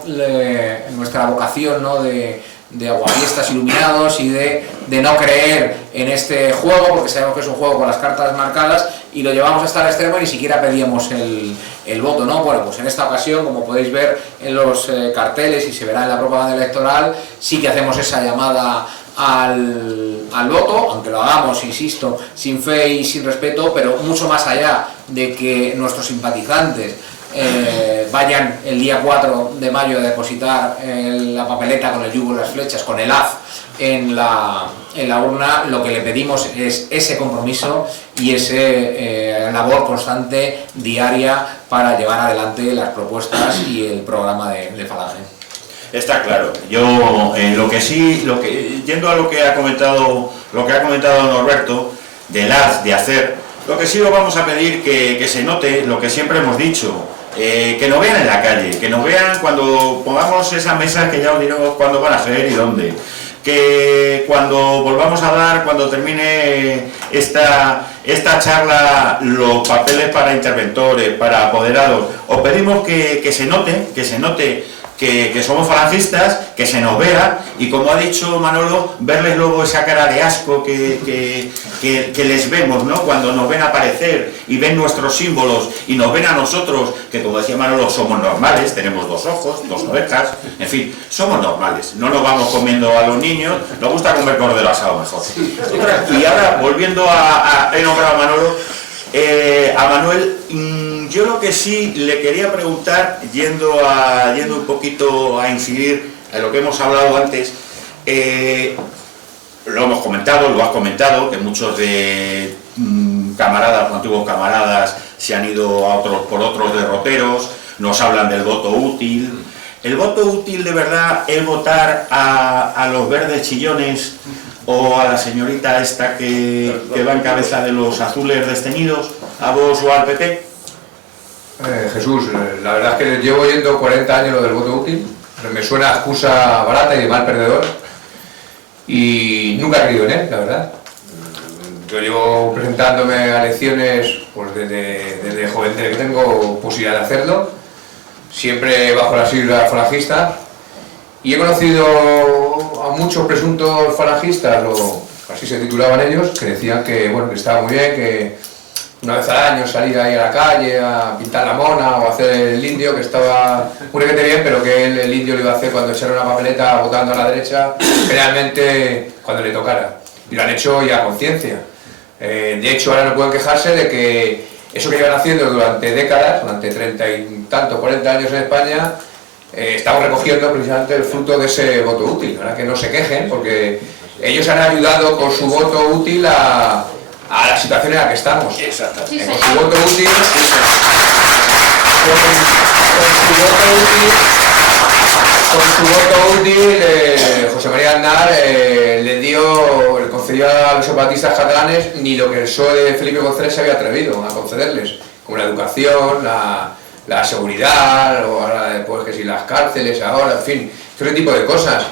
nuestra vocación, ¿no? de aguafiestas iluminados y de no creer en este juego, porque sabemos que es un juego con las cartas marcadas, y lo llevamos hasta el extremo y ni siquiera pedíamos el voto, ¿no? Bueno, pues en esta ocasión, como podéis ver en los carteles y se verá en la propaganda electoral, sí que hacemos esa llamada al voto, aunque lo hagamos, insisto, sin fe y sin respeto, pero mucho más allá de que nuestros simpatizantes vayan el día 4 de mayo a depositar la papeleta con el yugo y las flechas, con el haz en la urna, lo que le pedimos es ese compromiso y ese labor constante, diaria, para llevar adelante las propuestas y el programa de Falange. Está claro. Yo yendo a lo que ha comentado Norberto, del haz, de hacer, lo que sí os vamos a pedir que se note lo que siempre hemos dicho. Que nos vean en la calle, que nos vean cuando pongamos esas mesas, que ya os diremos cuándo van a ser y dónde, que cuando volvamos a dar, cuando termine esta charla, los papeles para interventores, para apoderados, os pedimos que se note que somos falangistas, que se nos vea, y como ha dicho Manolo, verles luego esa cara de asco que les vemos, ¿no? Cuando nos ven aparecer y ven nuestros símbolos y nos ven a nosotros, que como decía Manolo, somos normales, tenemos 2 ojos, 2 orejas, en fin, somos normales, no nos vamos comiendo a los niños, nos gusta comer cordero asado mejor. Y ahora, volviendo he nombrado a Manolo, a Manuel, yo lo que sí le quería preguntar, yendo un poquito a incidir en lo que hemos hablado antes, lo has comentado, que muchos de camaradas, antiguos camaradas, se han ido por otros derroteros, nos hablan del voto útil. ¿El voto útil de verdad es votar a los verdes chillones o a la señorita esta que va en cabeza de los azules desteñidos, a vos o al PP? Jesús, la verdad es que llevo oyendo 40 años lo del voto útil, me suena a excusa barata y de mal perdedor, y nunca he creído en él, la verdad. Yo llevo presentándome a elecciones pues desde joven, desde que tengo posibilidad de hacerlo, siempre bajo la sigla falangista, y he conocido a muchos presuntos falangistas, así se titulaban ellos, que decían que, bueno, que estaba muy bien, que una vez al año salir ahí a la calle a pintar la mona o hacer el indio, que estaba muy bien, pero que el indio lo iba a hacer cuando echara una papeleta votando a la derecha, realmente cuando le tocara. Y lo han hecho ya a conciencia. De hecho, ahora no pueden quejarse de que eso que llevan haciendo durante décadas, durante 30 y tanto, 40 años en España, estamos recogiendo precisamente el fruto de ese voto útil. Ahora que no se quejen, porque ellos han ayudado con su voto útil a la situación en la que estamos. Exactamente. Con su voto útil, con su voto útil, José María Aznar le concedió a los separatistas catalanes ni lo que el PSOE de Felipe González se había atrevido a concederles, como la educación, la seguridad, o ahora después que si las cárceles, ahora, en fin, todo ese tipo de cosas.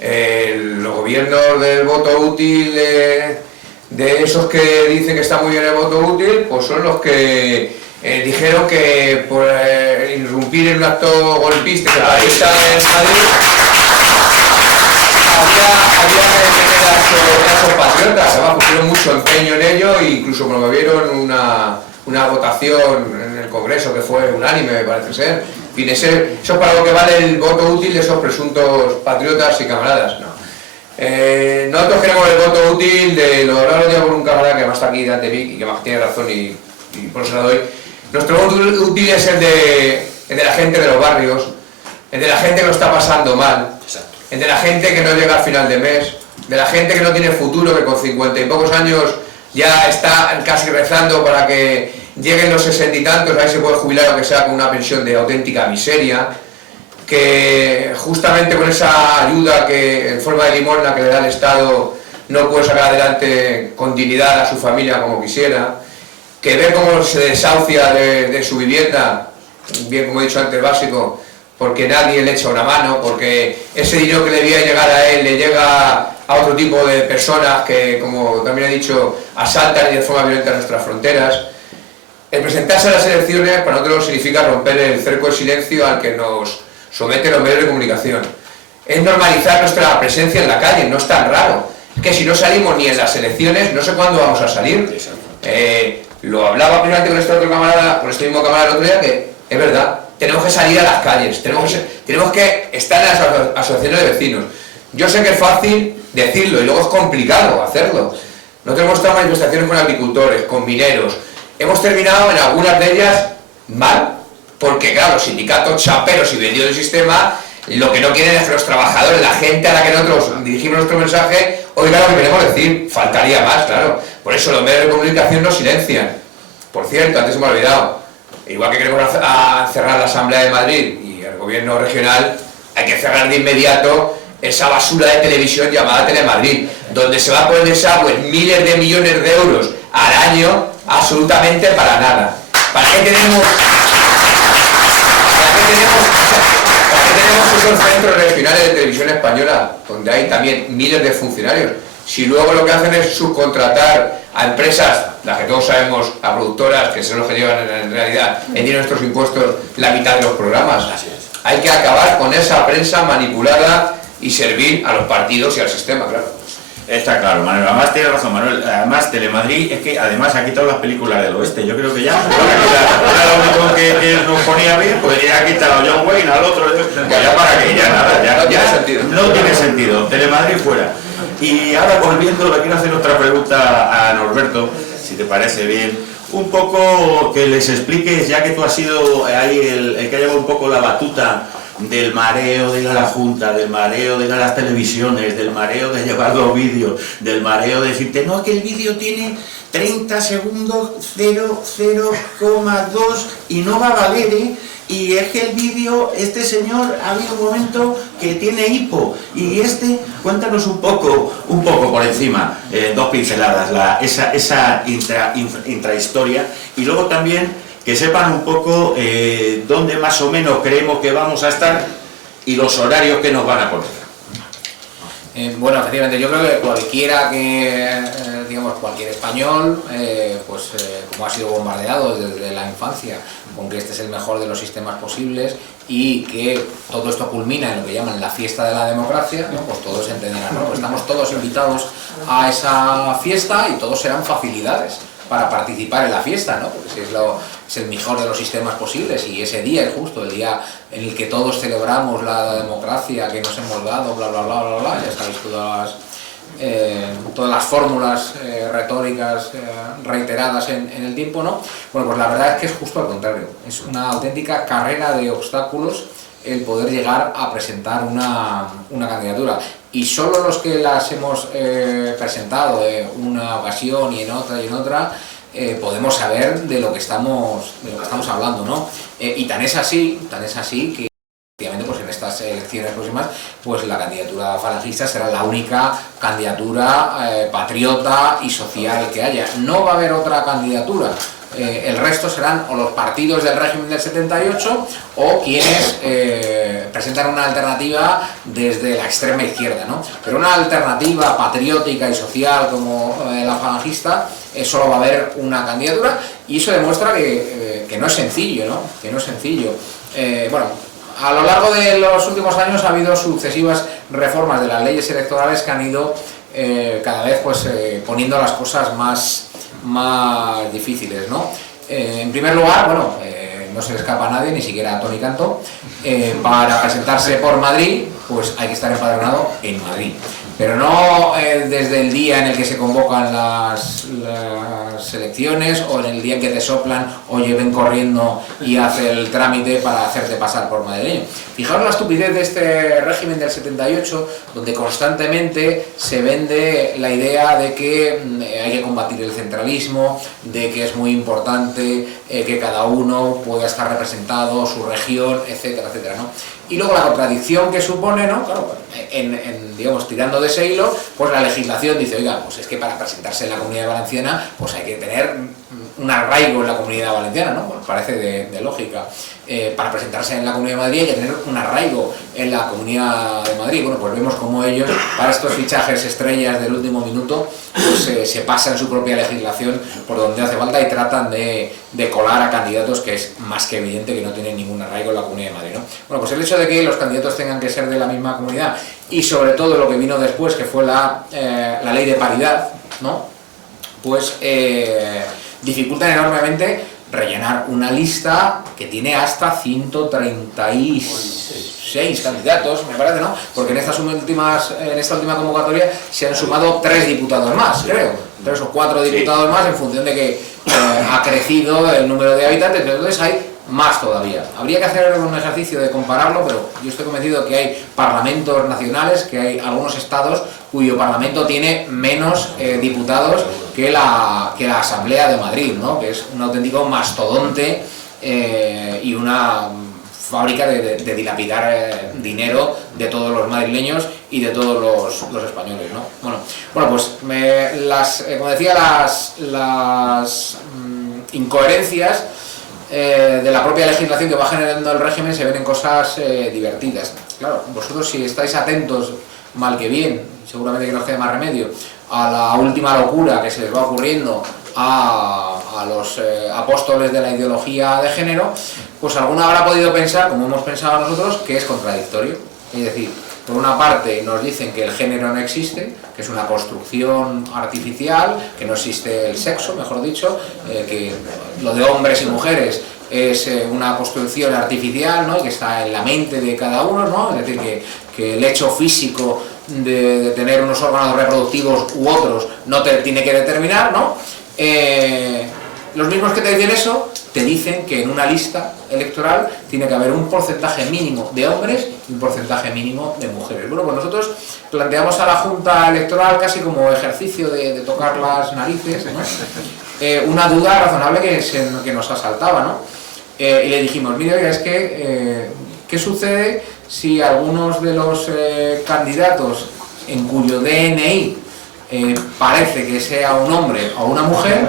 Los gobiernos del voto útil, de esos que dicen que está muy bien el voto útil, pues son los que dijeron que por irrumpir en un acto golpista separatista en Madrid había que esos patriotas. Además pusieron mucho empeño en ello e incluso promovieron una votación en el Congreso que fue unánime, me parece ser. En fin, eso es para lo que vale el voto útil de esos presuntos patriotas y camaradas, ¿no? Nosotros queremos el voto útil de lo hablaba ya por un camarada que más está aquí delante de mí y que más tiene razón y por eso la doy. Nuestro voto útil es el de la gente de los barrios, el de la gente que lo está pasando mal, el de la gente que no llega al final de mes, de la gente que no tiene futuro, que con 50 y pocos años ya está casi rezando para que lleguen los 60 y tantos, ahí se puede jubilar aunque sea con una pensión de auténtica miseria, que justamente con esa ayuda que en forma de limosna que le da el Estado no puede sacar adelante con dignidad a su familia como quisiera, que ve cómo se desahucia de su vivienda, bien como he dicho antes básico, porque nadie le echa una mano, porque ese dinero que le debía llegar a él le llega a otro tipo de personas que, como también he dicho, asaltan y de forma violenta nuestras fronteras. El presentarse a las elecciones para nosotros significa romper el cerco de silencio al que nos someten los medios de comunicación. Es normalizar nuestra presencia en la calle, no es tan raro. Es que si no salimos ni en las elecciones, no sé cuándo vamos a salir. Lo hablaba precisamente con este otro camarada, con este mismo camarada el otro día, que es verdad, tenemos que salir a las calles, tenemos que estar en las asociaciones de vecinos. Yo sé que es fácil decirlo y luego es complicado hacerlo. Nosotros hemos estado en manifestaciones con agricultores, con mineros. Hemos terminado en algunas de ellas mal, porque claro, los sindicatos chaperos y vendidos del sistema lo que no quieren es que los trabajadores, la gente a la que nosotros dirigimos nuestro mensaje, oiga lo que queremos decir, faltaría más, claro. Por eso los medios de comunicación nos silencian. Por cierto, antes se me ha olvidado, igual que queremos cerrar la Asamblea de Madrid y el gobierno regional, hay que cerrar de inmediato esa basura de televisión llamada Telemadrid, donde se va a poner desagüe miles de millones de euros al año, absolutamente para nada. ¿Para qué tenemos esos centros regionales de televisión española, donde hay también miles de funcionarios? Si luego lo que hacen es subcontratar a empresas, las que todos sabemos, a productoras, que son los que llevan en realidad en dinero nuestros impuestos la mitad de los programas. Hay que acabar con esa prensa manipulada y servir a los partidos y al sistema, claro. Está claro, Manuel. Además tiene razón, Manuel. Además, Telemadrid es que además ha quitado las películas del oeste. Yo creo que ya era lo único que nos ponía bien, pues ya ha quitado a John Wayne, al otro. Pues ya para que ya nada, ya no tiene sentido. No tiene sentido. Telemadrid fuera. Y ahora volviendo, le quiero hacer otra pregunta a Norberto, si te parece bien. Un poco que les expliques, ya que tú has sido ahí el que ha llevado un poco la batuta del mareo de ir a la Junta, del mareo de ir a las televisiones, del mareo de llevar los vídeos, del mareo de decirte, no, que el vídeo tiene 30 segundos, 0,2 y no va a valer, ¿eh? Y es que el vídeo, este señor ha habido un momento que tiene hipo y cuéntanos un poco por encima, dos pinceladas, esa intrahistoria y luego también que sepan un poco dónde más o menos creemos que vamos a estar y los horarios que nos van a poner. Bueno, efectivamente, yo creo que cualquiera digamos, cualquier español, como ha sido bombardeado desde la infancia, con que este es el mejor de los sistemas posibles y que todo esto culmina en lo que llaman la fiesta de la democracia, ¿no? Pues todos entenderán, ¿no? Pues estamos todos invitados a esa fiesta y todos serán facilidades para participar en la fiesta, ¿no? Porque si es el mejor de los sistemas posibles y ese día es justo el día en el que todos celebramos la democracia que nos hemos dado, bla bla bla bla bla, ya sabéis todas las fórmulas retóricas reiteradas en el tiempo, ¿no? Bueno, pues la verdad es que es justo al contrario, es una auténtica carrera de obstáculos el poder llegar a presentar una candidatura. y solo los que las hemos presentado en una ocasión y en otra, podemos saber de lo que estamos hablando, ¿no? Y tan es así que efectivamente, pues en estas elecciones próximas, pues la candidatura falangista será la única candidatura patriota y social que haya. No va a haber otra candidatura. El resto serán o los partidos del régimen del 78 o quienes presentan una alternativa desde la extrema izquierda, ¿no? Pero una alternativa patriótica y social como la falangista, solo va a haber una candidatura, y eso demuestra que no es sencillo, ¿no? Que no es sencillo. Bueno, a lo largo de los últimos años ha habido sucesivas reformas de las leyes electorales que han ido cada vez pues, poniendo las cosas más difíciles, ¿no? En primer lugar, bueno, no se le escapa a nadie, ni siquiera a Toni Cantó, para presentarse por Madrid, pues hay que estar empadronado en Madrid. Pero no desde el día en el que se convocan las elecciones o en el día en que te soplan, oye, ven corriendo y hace el trámite para hacerte pasar por madrileño. Fijaos la estupidez de este régimen del 78, donde constantemente se vende la idea de que hay que combatir el centralismo, de que es muy importante que cada uno pueda estar representado, su región, etcétera, etcétera, ¿no? Y luego la contradicción que supone, ¿no? Claro, digamos, tirando de ese hilo, pues la legislación dice, oiga, pues es que para presentarse en la Comunidad Valenciana, pues hay que tener un arraigo en la Comunidad Valenciana, ¿no? Pues parece de lógica. Para presentarse en la Comunidad de Madrid hay que tener un arraigo en la Comunidad de Madrid. Bueno, pues vemos como ellos, para estos fichajes estrellas del último minuto, pues se pasan su propia legislación por donde hace falta y tratan de colar a candidatos que es más que evidente que no tienen ningún arraigo en la Comunidad de Madrid, ¿no? Bueno, pues el hecho de que los candidatos tengan que ser de la misma comunidad y sobre todo lo que vino después, que fue la ley de paridad, ¿no? Pues dificultan enormemente rellenar una lista que tiene hasta 136 candidatos, me parece, ¿no? Porque en esta última convocatoria se han sumado 3 diputados más, creo, 3 o 4 diputados más en función de que ha crecido el número de habitantes, entonces hay más todavía. Habría que hacer un ejercicio de compararlo, pero yo estoy convencido que hay parlamentos nacionales, que hay algunos estados cuyo parlamento tiene menos diputados que la Asamblea de Madrid, ¿no? Que es un auténtico mastodonte y una fábrica de dilapidar dinero de todos los madrileños y de todos los españoles, ¿no? Bueno, pues como decía, las incoherencias de la propia legislación que va generando el régimen se ven en cosas divertidas. Claro, vosotros si estáis atentos, mal que bien, seguramente que no os quede más remedio, a la última locura que se les va ocurriendo a los apóstoles de la ideología de género, pues alguno habrá podido pensar, como hemos pensado nosotros, que es contradictorio. Es decir, por una parte nos dicen que el género no existe, que es una construcción artificial, que no existe el sexo, mejor dicho, que lo de hombres y mujeres es una construcción artificial, ¿no? Y que está en la mente de cada uno, ¿no? Es decir, que el hecho físico de tener unos órganos reproductivos u otros no te tiene que determinar, ¿no? Los mismos que te dicen eso te dicen que en una lista electoral tiene que haber un porcentaje mínimo de hombres y un porcentaje mínimo de mujeres. Bueno, pues nosotros planteamos a la Junta Electoral casi como ejercicio de tocar las narices, ¿no? Una duda razonable que nos asaltaba, ¿no? Y le dijimos, mire, oiga, es que ¿qué sucede si algunos de los candidatos en cuyo DNI parece que sea un hombre o una mujer,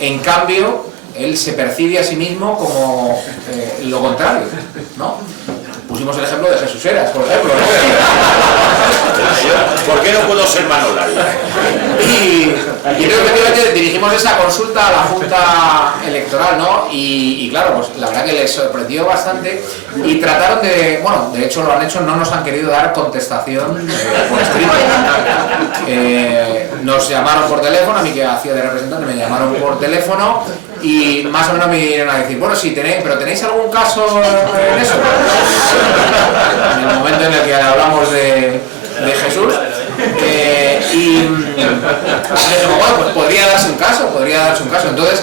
en cambio él se percibe a sí mismo como lo contrario, ¿no? Pusimos el ejemplo de Jesús Heras, por ejemplo, ¿no? ¿Por qué no puedo ser Manolari? Y efectivamente dirigimos esa consulta a la Junta Electoral, ¿no? Y claro, pues la verdad que les sorprendió bastante y trataron bueno, de hecho lo han hecho, no nos han querido dar contestación por escrito. Nos llamaron por teléfono, a mí que hacía de representante me llamaron por teléfono y más o menos me vinieron a decir, bueno, sí, pero ¿tenéis algún caso en eso? En el momento en el que hablamos de Jesús. Y bueno, pues podría darse un caso. Entonces,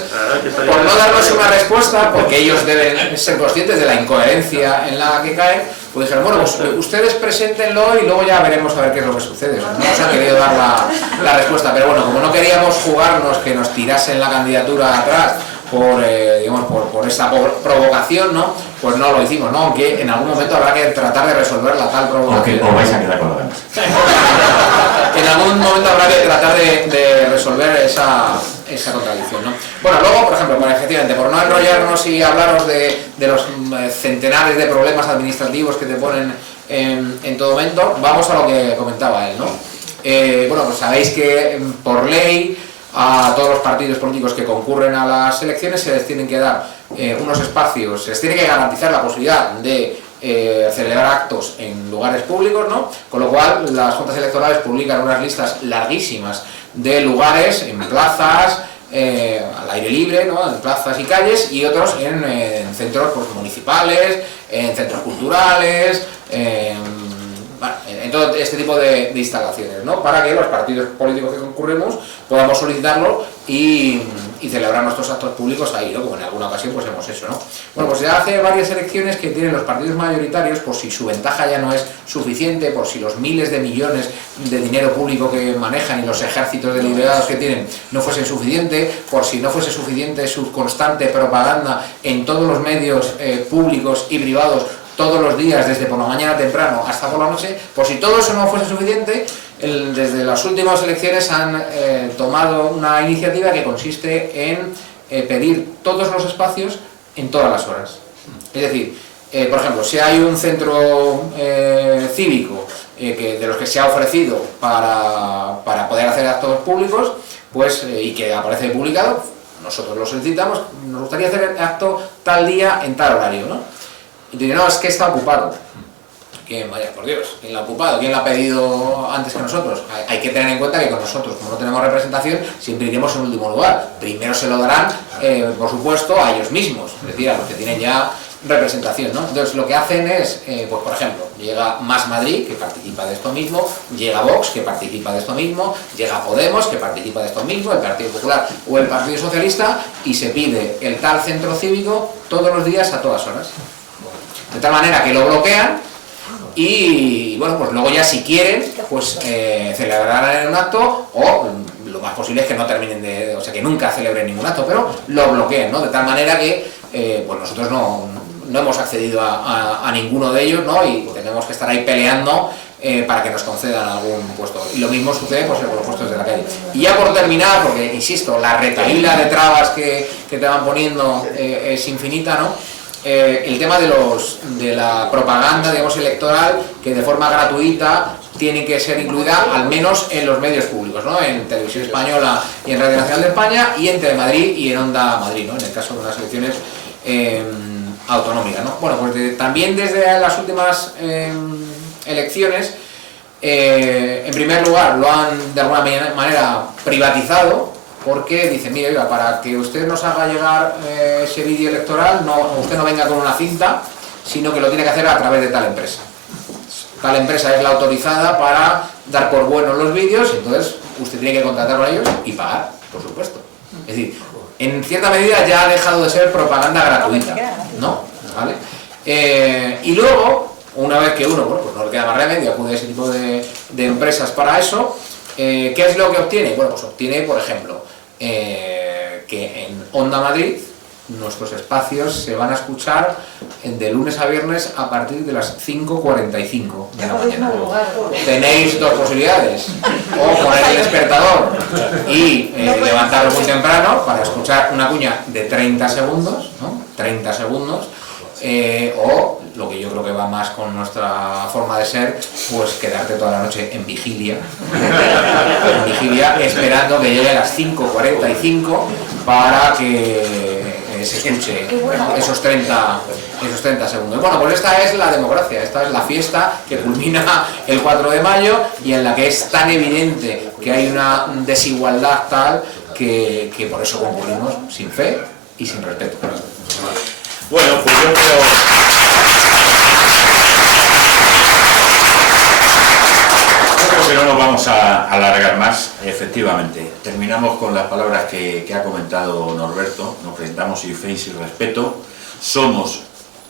por no darnos una respuesta, porque ellos deben ser conscientes de la incoherencia en la que caen, pues dijeron, bueno, pues ustedes preséntenlo y luego ya veremos a ver qué es lo que sucede. No nos han querido dar la respuesta, pero bueno, como no queríamos jugarnos que nos tirasen la candidatura atrás por esa provocación, ¿no? Pues no lo hicimos, ¿no? Aunque en algún momento habrá que tratar de resolver la tal provocación. O vais a quedar con lo demás. En algún momento habrá que tratar de resolver esa contradicción, ¿no? Bueno, luego, por ejemplo, efectivamente, por no enrollarnos y hablaros de los centenares de problemas administrativos que te ponen en todo momento, vamos a lo que comentaba él, ¿no? Bueno, pues sabéis que por ley a todos los partidos políticos que concurren a las elecciones se les tienen que dar unos espacios, se les tiene que garantizar la posibilidad de celebrar actos en lugares públicos, ¿no? Con lo cual las juntas electorales publican unas listas larguísimas de lugares en plazas, al aire libre, ¿no? En plazas y calles, y otros en centros pues, municipales, en centros culturales, en todo este tipo de instalaciones, ¿no? Para que los partidos políticos que concurrimos podamos solicitarlo y celebrar nuestros actos públicos ahí, ¿no? Como en alguna ocasión pues hemos hecho, ¿no? Bueno, pues ya hace varias elecciones que tienen los partidos mayoritarios, por si su ventaja ya no es suficiente, por si los miles de millones de dinero público que manejan y los ejércitos de liberados que tienen no fuesen suficiente, por si no fuese suficiente su constante propaganda en todos los medios públicos y privados todos los días, desde por la mañana temprano hasta por la noche, por si todo eso no fuese suficiente, desde las últimas elecciones han tomado una iniciativa que consiste en pedir todos los espacios en todas las horas. Es decir, por ejemplo, si hay un centro cívico de los que se ha ofrecido para poder hacer actos públicos, pues, y que aparece publicado, nosotros lo solicitamos, nos gustaría hacer el acto tal día en tal horario, ¿no? Y te dicen, no, es que está ocupado. ¿Quién? Vaya, por Dios, ¿quién lo ha ocupado? ¿Quién lo ha pedido antes que nosotros? Hay que tener en cuenta que con nosotros, como no tenemos representación, siempre iremos en último lugar. Primero se lo darán, por supuesto, a ellos mismos, es decir, a los que tienen ya representación, ¿no? Entonces lo que hacen es, pues por ejemplo, llega Más Madrid, que participa de esto mismo, llega Vox, que participa de esto mismo, llega Podemos, que participa de esto mismo, el Partido Popular o el Partido Socialista, y se pide el tal centro cívico todos los días a todas horas. De tal manera que lo bloquean y, bueno, pues luego ya si quieren, pues celebrarán un acto o lo más posible es que no terminen o sea, que nunca celebren ningún acto, pero lo bloqueen, ¿no? De tal manera que, pues nosotros no hemos accedido a ninguno de ellos, ¿no? Y tenemos que estar ahí peleando para que nos concedan algún puesto. Y lo mismo sucede pues, con los puestos de la calle. Y ya por terminar, porque, insisto, la retahíla de trabas que te van poniendo es infinita, ¿no? El tema de la propaganda, digamos, electoral, que de forma gratuita tiene que ser incluida al menos en los medios públicos, ¿no? En Televisión Española y en Radio Nacional de España y en Telemadrid y en Onda Madrid, ¿no? En el caso de las elecciones autonómicas, ¿no? Bueno, pues también desde las últimas elecciones, en primer lugar lo han de alguna manera privatizado, porque dicen, mire, oiga, para que usted nos haga llegar ese vídeo electoral, usted no venga con una cinta, sino que lo tiene que hacer a través de tal empresa. Tal empresa es la autorizada para dar por buenos los vídeos, entonces usted tiene que contratar con ellos y pagar, por supuesto. Es decir, en cierta medida ya ha dejado de ser propaganda gratuita, ¿no? ¿Vale? Y luego, una vez que uno, bueno, pues no le queda más remedio, acude a ese tipo de empresas para eso, ¿qué es lo que obtiene? Bueno, pues obtiene, por ejemplo, que en Onda Madrid nuestros espacios se van a escuchar de lunes a viernes a partir de las 5:45 de la mañana. Tenéis dos posibilidades: o poner el despertador y levantaros muy temprano para escuchar una cuña de 30 segundos, ¿no? 30 segundos, o lo que yo creo que va más con nuestra forma de ser, pues quedarte toda la noche en vigilia, esperando que llegue a las 5:45 para que se escuche, ¿no? esos 30 segundos. Bueno, pues esta es la democracia, esta es la fiesta que culmina el 4 de mayo y en la que es tan evidente que hay una desigualdad tal que por eso concluimos sin fe y sin respeto. Bueno, pues yo creo que que no nos vamos a alargar más, efectivamente. Terminamos con las palabras que ha comentado Norberto. Nos presentamos sin fe y sin respeto. Somos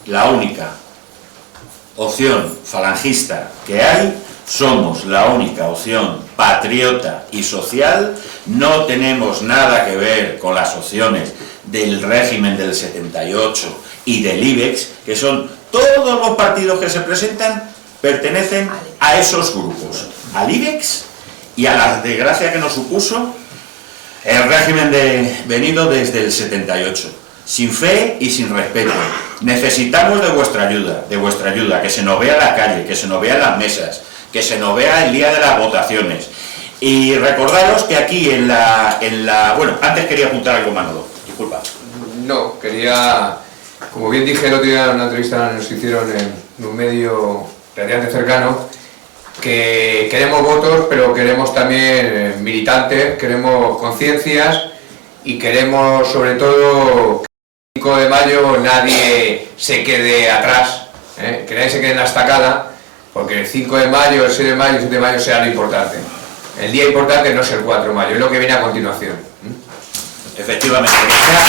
la única opción falangista que hay, somos la única opción patriota y social, no tenemos nada que ver con las opciones del régimen del 78 y del IBEX, que son todos los partidos que se presentan, pertenecen a esos grupos, al IBEX y a la desgracia que nos supuso el régimen venido desde el 78. Sin fe y sin respeto. Necesitamos de vuestra ayuda, que se nos vea en la calle, que se nos vea en las mesas, que se nos vea el día de las votaciones. Y recordaros que aquí bueno, antes quería apuntar algo, Manolo, disculpa. No, quería, como bien dije el otro día en una entrevista que nos hicieron en un medio relativamente cercano, que queremos votos, pero queremos también militantes, queremos conciencias y queremos sobre todo que el 5 de mayo nadie se quede atrás, que nadie se quede en la estacada, porque el 5 de mayo, el 6 de mayo, el 7 de mayo sea lo importante. El día importante no es el 4 de mayo, es lo que viene a continuación. Efectivamente. Que sea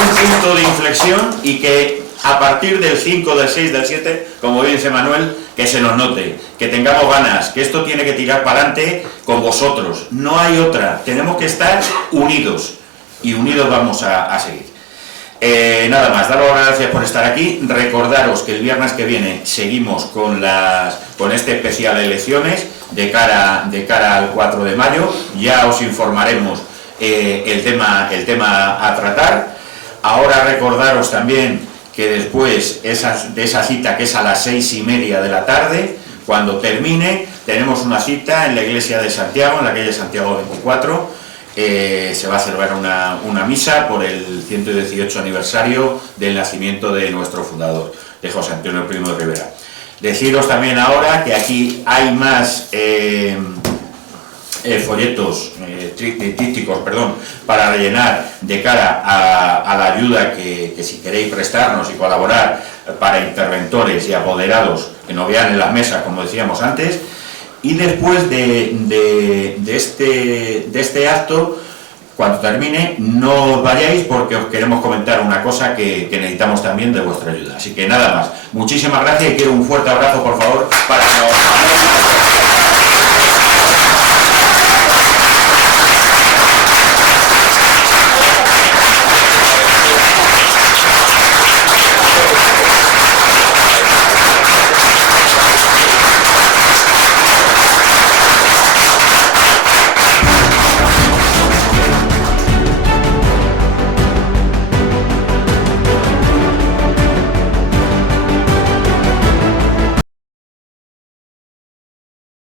un punto de inflexión y que a partir del 5, del 6, del 7, como bien dice Manuel, que se nos note, que tengamos ganas, que esto tiene que tirar para adelante con vosotros. No hay otra, tenemos que estar unidos y unidos vamos a seguir. Nada más, daros las gracias por estar aquí. Recordaros que el viernes que viene seguimos con este especial de elecciones de cara al 4 de mayo. Ya os informaremos el tema a tratar. Ahora recordaros también que después de esa cita, que es a las 6:30 de la tarde, cuando termine, tenemos una cita en la iglesia de Santiago, en la calle Santiago 24. Se va a celebrar una misa por el 118 aniversario del nacimiento de nuestro fundador, de José Antonio Primo de Rivera. Deciros también ahora que aquí hay más folletos, trípticos, para rellenar de cara a la ayuda que si queréis prestarnos y colaborar para interventores y apoderados que nos vean en las mesas, como decíamos antes. Y después de este acto, cuando termine, no os vayáis porque os queremos comentar una cosa que necesitamos también de vuestra ayuda. Así que nada más, muchísimas gracias y quiero un fuerte abrazo, por favor, para